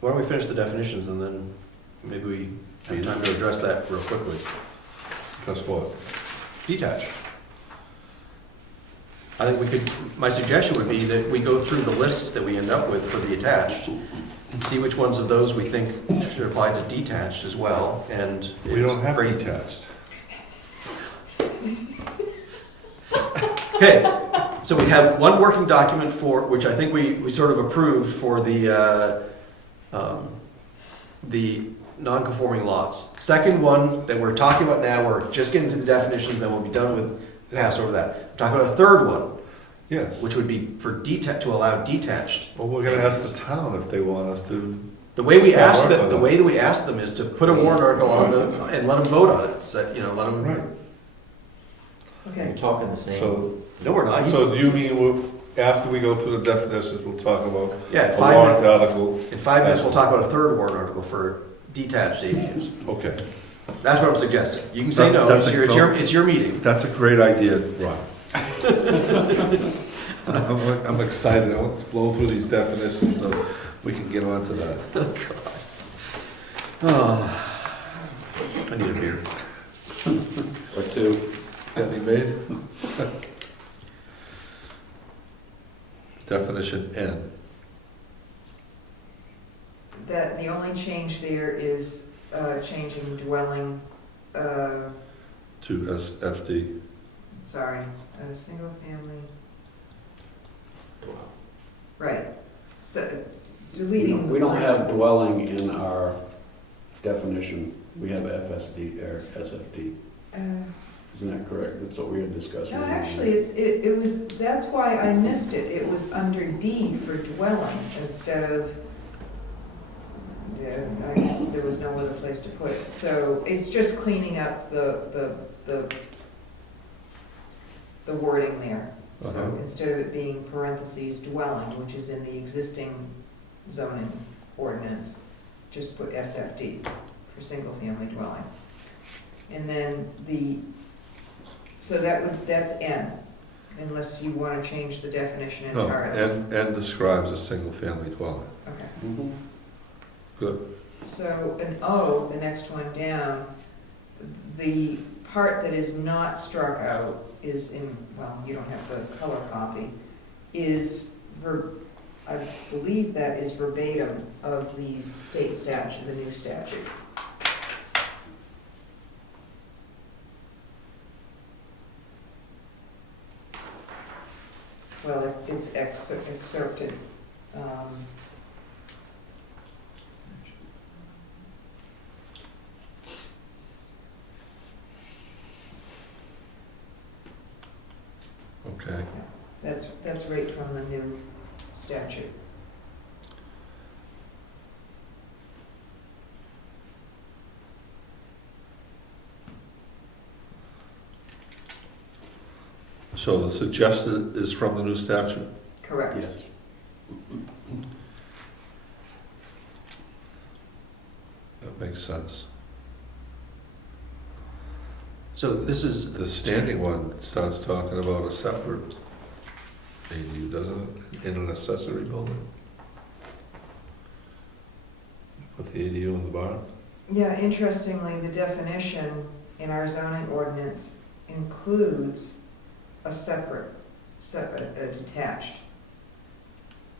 Why don't we finish the definitions and then maybe we have time to address that real quickly. Guess what? Detached. I think we could, my suggestion would be that we go through the list that we end up with for the attached, see which ones of those we think should apply to detached as well, and. We don't have Great. detached. Okay, so we have one working document for, which I think we sort of approved for the non-conforming lots. Second one that we're talking about now, we're just getting to the definitions, then we'll be done with, pass over that. We're talking about a third one, Yes. which would be for to allow detached. Well, we're gonna ask the town if they want us to. The way we Shall ask work them, on the that. way that we ask them is to put a warrant article on the, and let them vote on it, so, you know, let them. Right. You're Okay, talking the same. So, No, we're not. so do you mean after we go through the definitions, we'll talk about Yeah, in a 5 warrant minutes, article? in 5 minutes, we'll talk about a third warrant article for detached ADUs. Okay. That's what I'm suggesting. You can say no, That's it's your meeting. That's a great idea, Ron. I'm excited. Let's blow through these definitions so we can get on to that. Oh, I need a beer. Or 2. Got any made? Definition N. that, the only change there is changing dwelling, To SFD. sorry, single family. Right, so deleting. We don't have dwelling in our definition. We have FSD or SFD. Isn't that correct? That's what we had discussed. No, actually, it was, that's why I missed it. It was under D for dwelling instead of, yeah, I guess there was no other place to put it. So it's just cleaning up the the wording there. So Uh-huh. instead of it being parentheses dwelling, which is in the existing zoning ordinance, just put SFD for single-family dwelling. And then so that's N, unless you want to change the definition No, entirely. and describes a single-family dwelling. Okay. Mhm. Good. So an O, the next one down, the part that is not struck out is in, well, you don't have the color copy, I believe that is verbatim of the state statute, the new statute. Well, it's excerpted. Okay. That's right from the new statute. So the suggested is from the new statute? Correct. Yes. That makes sense. So this is, The standing one starts talking about a separate ADU, doesn't it, in an accessory building? Put the ADU in the barn? Yeah, interestingly, the definition in our zoning ordinance includes a separate, detached.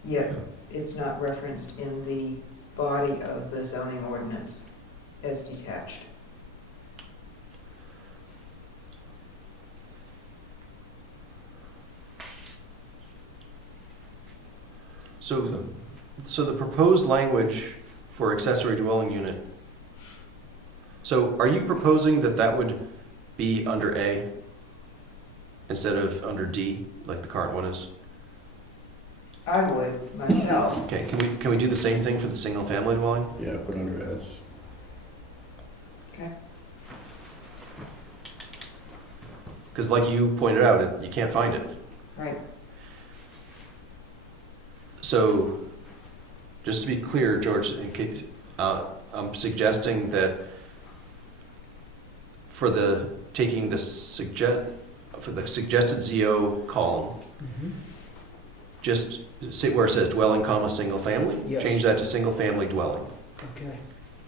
Yet, it's not referenced in the body of the zoning ordinance as detached. so the proposed language for accessory dwelling unit, so are you proposing that that would be under A instead of under D, like the current one is? I would, myself. Okay, can we do the same thing for the single-family dwelling? Yeah, put under S. Okay. Because like you pointed out, you can't find it. Right. So, just to be clear, George, I'm suggesting that for the suggested ZO column, just say where it says dwelling, comma, single family, Yes. change that to single family dwelling. Okay.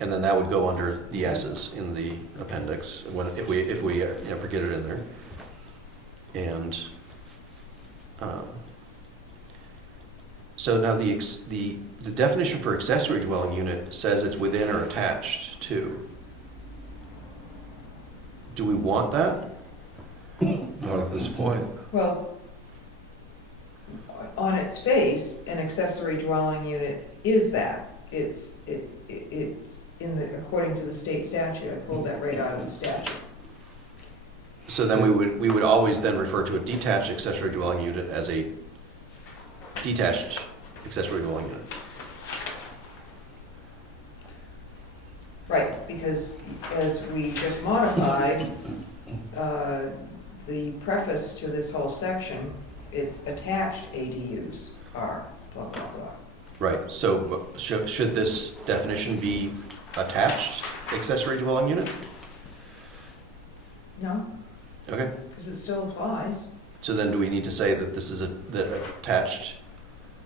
And then that would go under the S's in the appendix, if we ever get it in there. And, so now the definition for accessory dwelling unit says it's within or attached to. Do we want that? Not at this point. Well, on its face, an accessory dwelling unit is that. It's in the, according to the state statute, I pulled that right out of the statute. So then we would always then refer to a detached accessory dwelling unit as a detached accessory dwelling unit. Right, because as we just modified, the preface to this whole section is attached ADUs are blah, blah, blah. Right, so should this definition be attached accessory dwelling unit? No, Okay, because it still applies. so then do we need to say that this is that attached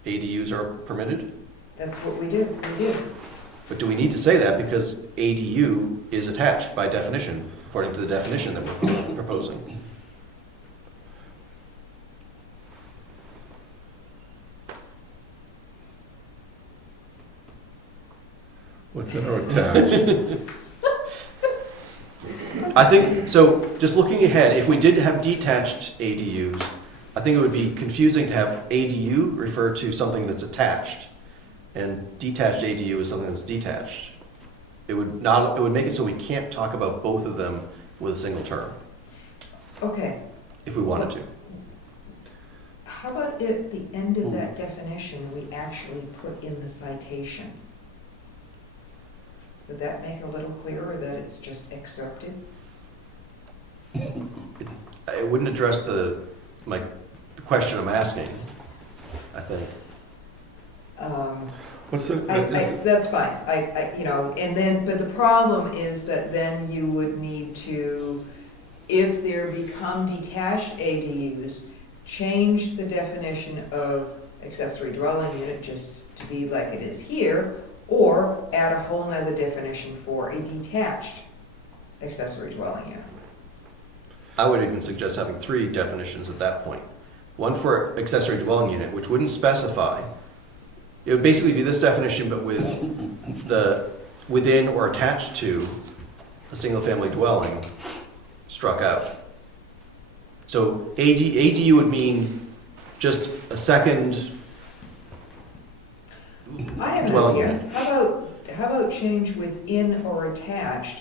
ADUs are permitted? That's what we did, But do we need to say that because ADU is attached by definition, according to the definition that we're proposing? Within or attached? I think, so just looking ahead, if we did have detached ADUs, I think it would be confusing to have ADU refer to something that's attached, and detached ADU is something that's detached. It would make it so we can't talk about both of them with a single term, Okay, if we wanted to. how about at the end of that definition, we actually put in the citation? Would that make a little clearer that it's just excerpted? It wouldn't address the the question I'm asking, I think. What's the, That's fine, you know, and then, but the problem is that then you would need to, if there become detached ADUs, change the definition of accessory dwelling unit just to be like it is here, or add a whole nother definition for a detached accessory dwelling unit. I would even suggest having 3 definitions at that point. One for accessory dwelling unit, which wouldn't specify. It would basically be this definition, but with the within or attached to a single-family dwelling struck out. So ADU would mean just a second I have an dwelling idea. unit. How about change within or attached,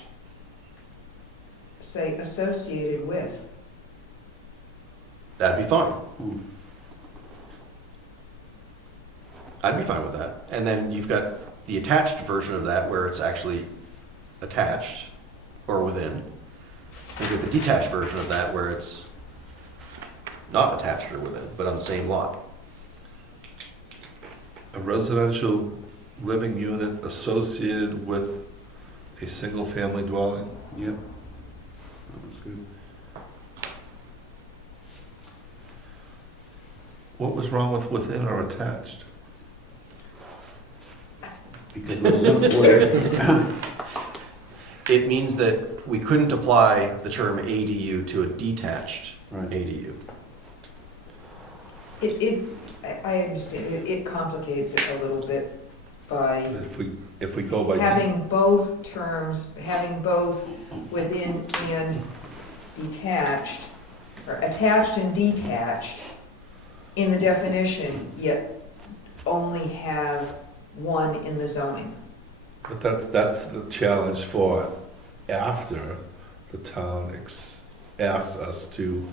say associated with? That'd be fine. I'd be fine with that. And then you've got the attached version of that where it's actually attached or within. And you get the detached version of that where it's not attached or within, but on the same lot. a residential living unit associated with a single-family dwelling? Yep. That's good. What was wrong with within or attached? Because we live where, It means that we couldn't apply the term ADU to a detached right. ADU. I understand, it complicates it a little bit by If we go by. having both terms, having both within and detached, or attached and detached in the definition, yet only have one in the zoning. But that's the challenge for after the town asks us to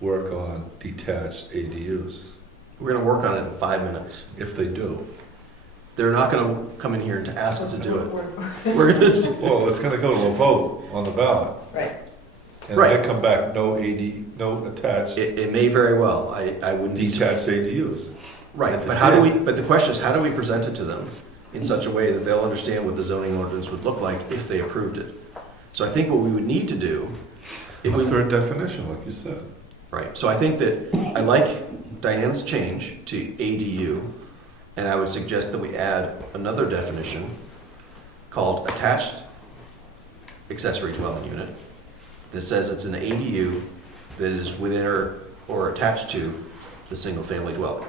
work on detached ADUs, We're gonna work on it in 5 minutes. if they do. They're not gonna come in here to ask us to do it. We're- We're gonna, Well, it's gonna go to a vote on the ballot, Right, and Right. they come back, no no attached, it may very well, I wouldn't be. detached ADUs. Right, If it but how do we, did. but the question is, how do we present it to them in such a way that they'll understand what the zoning ordinance would look like if they approved it? So I think what we would need to do, if A we, third definition, like you said. right, so I think that, I like Diane's change to ADU, and I would suggest that we add another definition called attached accessory dwelling unit that says it's an ADU that is within or attached to the single-family dwelling.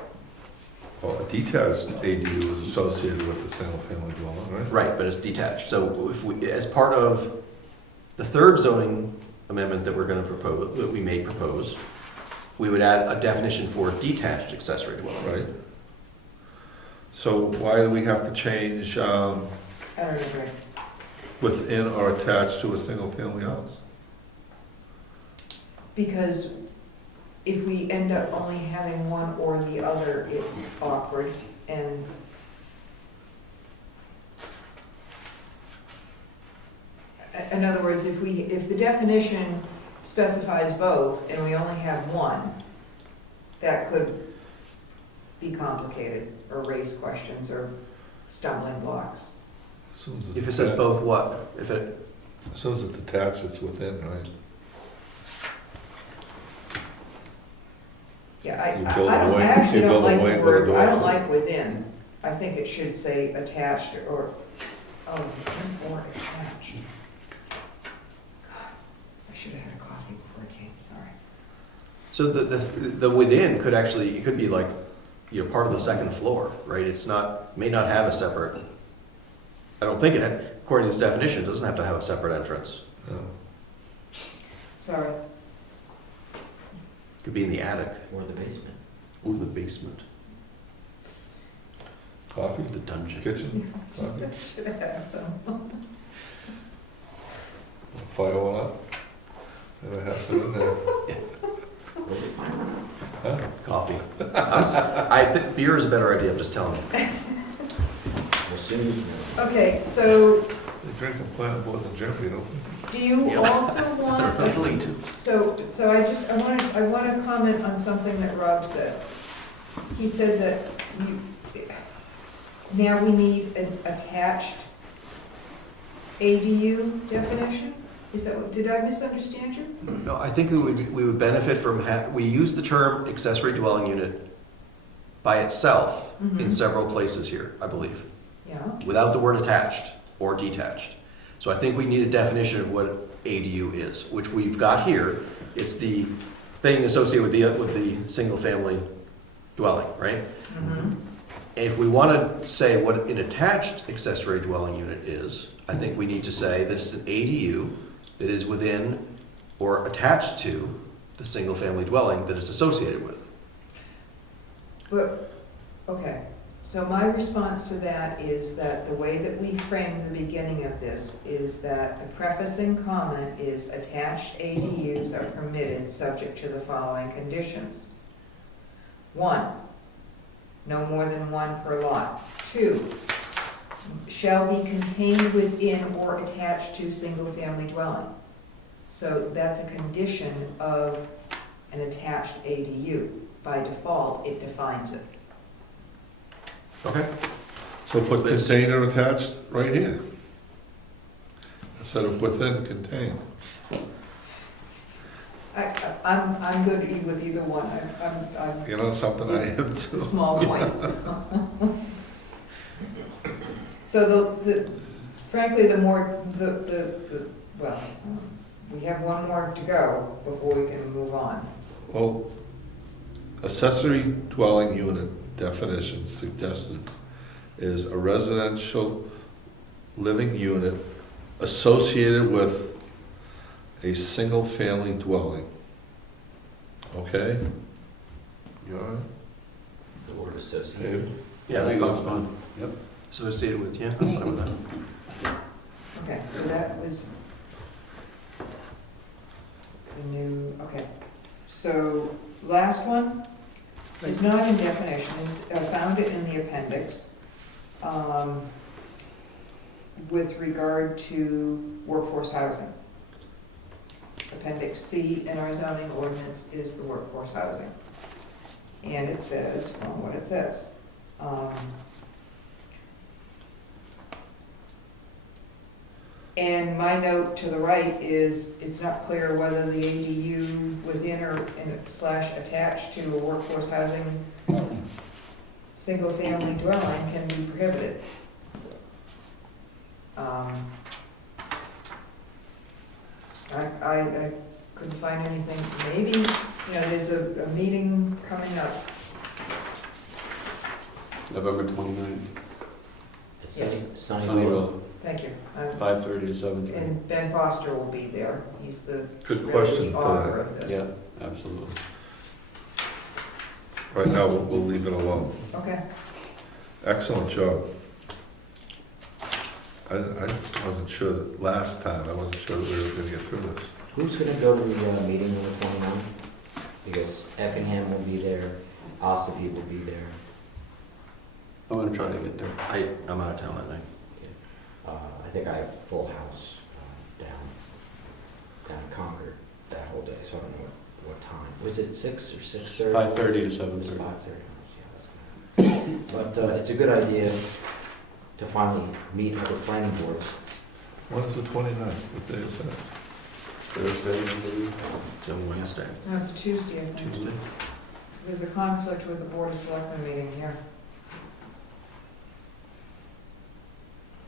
Well, a detached ADU is associated with the single-family dwelling, right? Right, but it's detached. So if we, as part of the third zoning amendment that we're gonna propose, that we may propose, we would add a definition for detached accessory dwelling. Right. So why do we have to change I don't agree. within or attached to a single-family house? Because if we end up only having one or the other, it's awkward, and in other words, if the definition specifies both and we only have one, that could be complicated or raise questions or stumbling blocks. As soon as it's If it says attached- both what? If it, As soon as it's attached, it's within, right? Yeah, You I build a don't, I wing- actually you don't build a like wing the with a word, door I don't to it. like within. I think it should say attached or attached. God, I should have had a coffee before I came, sorry. so the within could actually, it could be like, you know, part of the second floor, right? It's not, may not have a separate, I don't think it, according to this definition, it doesn't have to have a separate entrance. No. Sorry. Could be in the attic Or the basement. or the basement, Coffee, the dungeon. kitchen, coffee, Should have had some. fire one up. And it has some in there. We'll be fine. Huh? Coffee. I think beer is a better idea, I'm just telling you. As soon as you know. Okay, so They drink and plant boards of Germany, don't they? Do you also want, Delete. so I want to comment on something that Rob said. He said that now we need an attached ADU definition? Is that what, did I misunderstand you? No, I think we would benefit from, we use the term accessory dwelling unit by itself in Mhm. several places here, I believe, Yeah, without the word attached or detached. So I think we need a definition of what ADU is, which we've got here. It's the thing associated with the single-family dwelling, right? mhm. If we want to say what an attached accessory dwelling unit is, I think we need to say that it's an ADU that is within or attached to the single-family dwelling that it's associated with. But, okay, so my response to that is that the way that we framed the beginning of this is that the prefacing comment is attached ADUs are permitted subject to the following conditions. 1, no more than 1 per lot. 2, shall be contained within or attached to single-family dwelling. So that's a condition of an attached ADU. By default, it defines it. Okay. So put container attached right here. Instead of within contained. I'm good with either one. I'm You know, something I am It's a too. small point. So frankly, well, we have one more to go before we can move on. Well, accessory dwelling unit definition suggested is a residential living unit associated with a single-family dwelling. Okay? You all right? The word associated. Abe? Yeah, I think that that's goes fine. Yep. associated with, yeah, I'm fine with that. Okay, so that was the new, okay. So last one is not in definitions. I found it in the appendix. With regard to workforce housing. Appendix C in our zoning ordinance is the workforce housing. And it says, well, what it says. And my note to the right is, it's not clear whether the ADU within or slash attached to a workforce housing single-family dwelling can be prohibited. I couldn't find anything, maybe, there's a meeting coming up. November 29th, Yes. It's Sunny Sunnyvale, Thank you. 5:30 to 7:30. And Ben Foster will be there, he's the Good really question the for author that. of this. Yeah, absolutely. Right now, we'll leave it alone. Okay, Excellent job. I wasn't sure that last time, I wasn't sure that we were gonna get through this. Who's gonna go to the meeting on the 29th? Because Effingham will be there, Ossipee will be there. I'm gonna try to get there. I'm out of town that night. I think I have full house down in Concord that whole day, so I don't know what time. Was it 6 or 6:30? 5:30 to It was 7:30. 5:30. Yeah, that's good. But it's a good idea to finally meet other planning boards. When is the 29th? What day is that? Thursday, I believe. Till Wednesday, no, it's a Tuesday, I think. Tuesday. There's a conflict with the Board of Selectmen meeting here.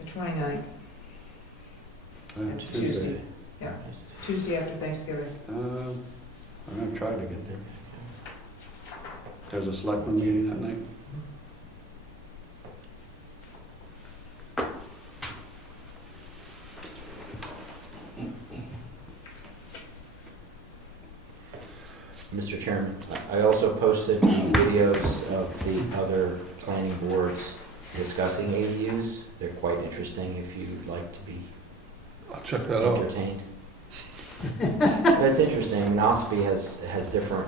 The 29th, It's Tuesday. Tuesday after Thanksgiving. I'm gonna try to get there. There's a selectman meeting that night. Mr. Chairman, I also posted the videos of the other planning boards discussing ADUs. They're quite interesting if you'd like to be I'll check that out. entertained. That's interesting. I mean, Ossipee has different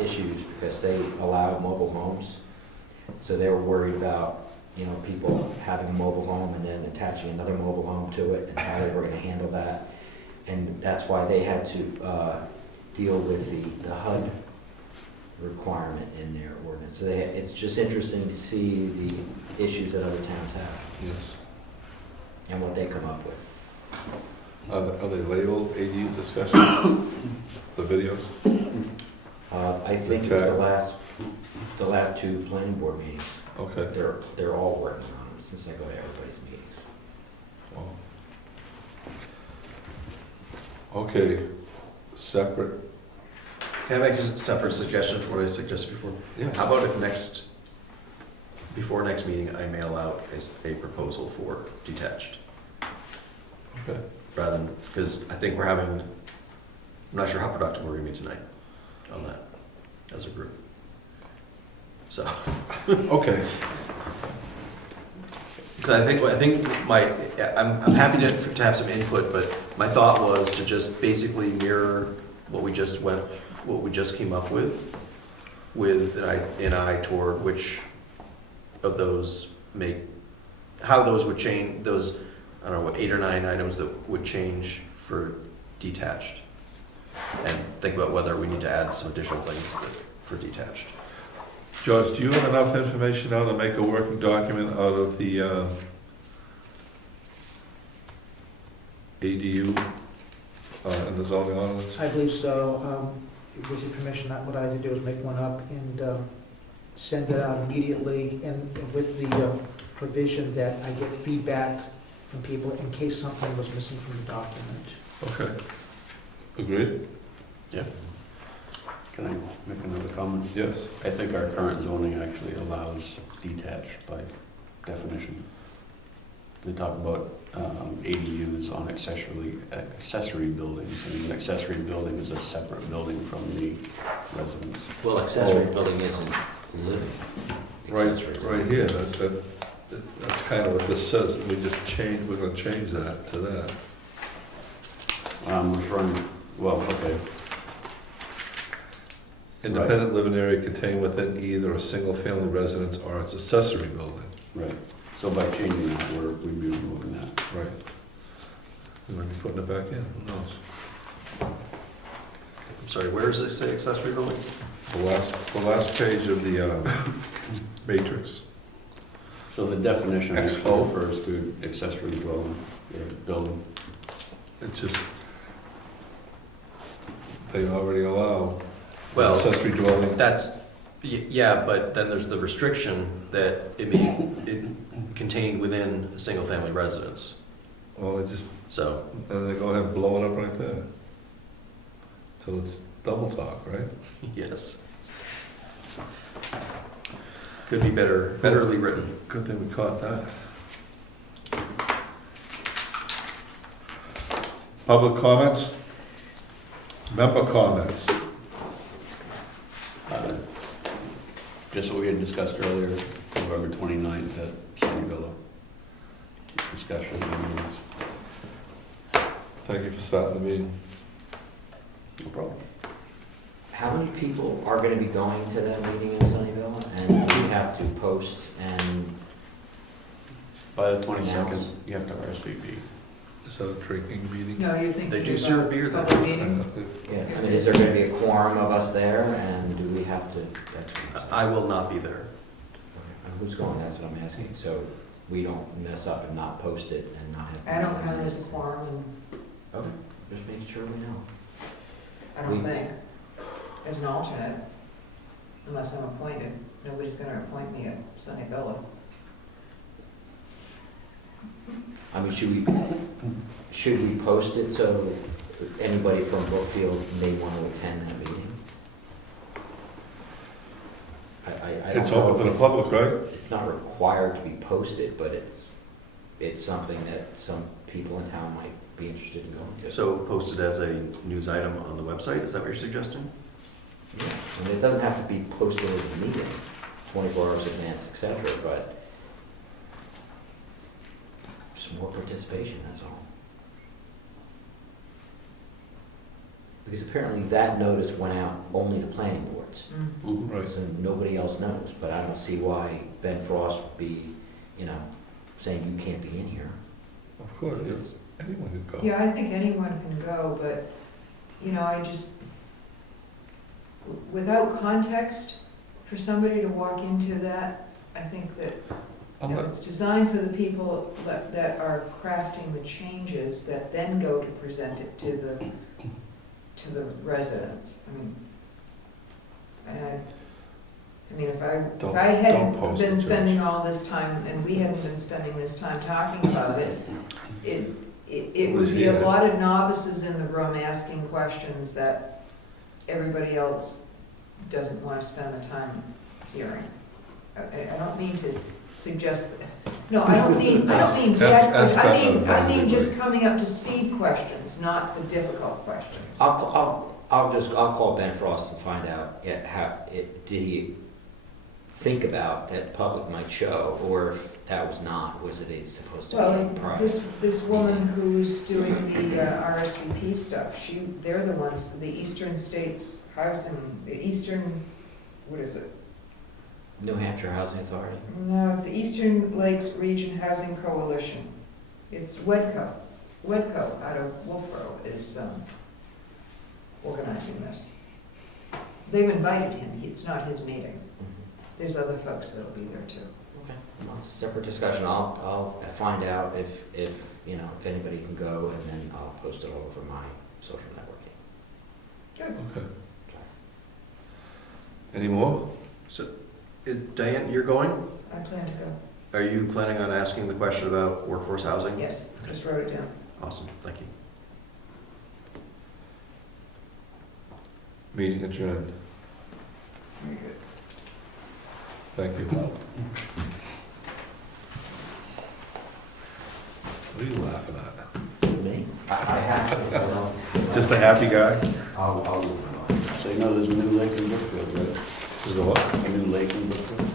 issues because they allow mobile homes. So they were worried about, people having a mobile home and then attaching another mobile home to it and how they were gonna handle that. and that's why they had to deal with the HUD requirement in their ordinance. So it's just interesting to see the issues that other towns have Yes. and what they come up with. Are they labeled AD discussion, the videos? I think it was tag. the last two planning board meetings, Okay. they're all working on it since I go to everybody's meetings. Okay, separate, Can I make a separate suggestion from what I suggested before? yeah. How about if before next meeting, I mail out a proposal for detached? Okay. Rather than, because I think I'm not sure how productive we're gonna be tonight on that as a group. So, Okay, because I'm happy to have some input, but my thought was to just basically mirror what we just came up with an eye toward which of those how those would change, I don't know, 8 or 9 items that would change for detached. And think about whether we need to add some additional things for detached. George, do you have enough information now to make a working document out of the ADU and the zoning ordinance? I believe so. With your permission, what I had to do is make one up and send it out immediately, and with the provision that I get feedback from people in case something was missing from the document. Okay. Agreed? Can I make another comment? Yes. I think our current zoning actually allows detached by definition. They talk about ADUs on accessory buildings, and an accessory building is a separate building from the residence. Well, accessory building isn't living. Accessory. Right here, that's kind of what this says, we're gonna change that to that. Okay. Independent living area contained within either a single-family residence or its accessory building. Right. So by changing that, we'd be removing that. Right. We might be putting it back in, who knows? I'm sorry, where does it say accessory building? The last page of the matrix. So the definition actually Exclude. refers to accessory dwelling, building. It's just, they already allow Well, accessory dwelling. yeah, but then there's the restriction that it contained within a single-family residence. Well, So, and they go ahead and blow it up right there. So it's double talk, right? yes. Could be betterly written. Good thing we caught that. Public comments? Member comments? Just what we had discussed earlier, November 29th at Sunny Villa. Discussion. Thank you for starting the meeting. No problem. How many people are gonna be going to that meeting in Sunnyvale? And you have to post and, By the 22nd, you have to RSVP. Is that a drinking meeting? No, you're thinking They do about serve beer there. public meeting? yeah, I mean, is there gonna be a quorum of us there, and do we have to? I will not be there. And who's going, that's what I'm asking, so we don't mess up and not post it and not have. I don't count as a quorum, and Okay, just making sure we know. I don't think, as an alternate, unless I'm appointed. Nobody's gonna appoint me at Sunny Villa. I mean, should we post it so anybody from Brookfield may want to attend that meeting? I don't It's know open if to the it's- public, right? It's not required to be posted, but it's something that some people in town might be interested in going to. So posted as a news item on the website, is that what you're suggesting? Yeah, I mean, it doesn't have to be posted as a meeting, 24 hours advance, et cetera, but just more participation, that's all. Because apparently that notice went out only to planning boards, Mm. Right. so nobody else knows, but I don't see why Ben Frost would be, saying you can't be in here. Of course, yes. Anyone could go. Yeah, I think anyone can go, but, you know, I just, without context, for somebody to walk into that, I think that, you I'm know, not, it's designed for the people that are crafting the changes that then go to present it to the residents. I mean, if I Don't hadn't post been the spending all this time, and we hadn't been spending this time talking about it, it would be a Yeah. lot of novices in the room asking questions that everybody else doesn't want to spend the time hearing. I don't mean to suggest, no, I don't mean that, Ask I Beth mean on just coming up to speed questions, not the difficult questions. I'll call Ben Frost and find out did he think about that public might show, or if that was it supposed to be Well, a private? this woman who's doing the RSVP stuff, they're the ones, the Eastern States Housing, the Eastern, what is it? New Hampshire Housing Authority? No, it's the Eastern Lakes Region Housing Coalition. It's WEDCO. WEDCO out of Wolfboro is organizing this. They've invited him, it's not his meeting. There's other folks that'll be there too. Okay, well, it's a separate discussion. I'll find out if anybody can go, and then I'll post it all over my social networking. okay. Any more? Diane, you're going? I plan to go, Are you planning on asking the question about workforce housing? yes, just wrote it down. Awesome, thank you. Meeting adjourned. Very good. Thank you. What are you laughing at? Me? I have to. Just a happy guy? I'll leave it alone. So you know there's a new lake in Brookfield, right? Is it what? A new lake in Brookfield?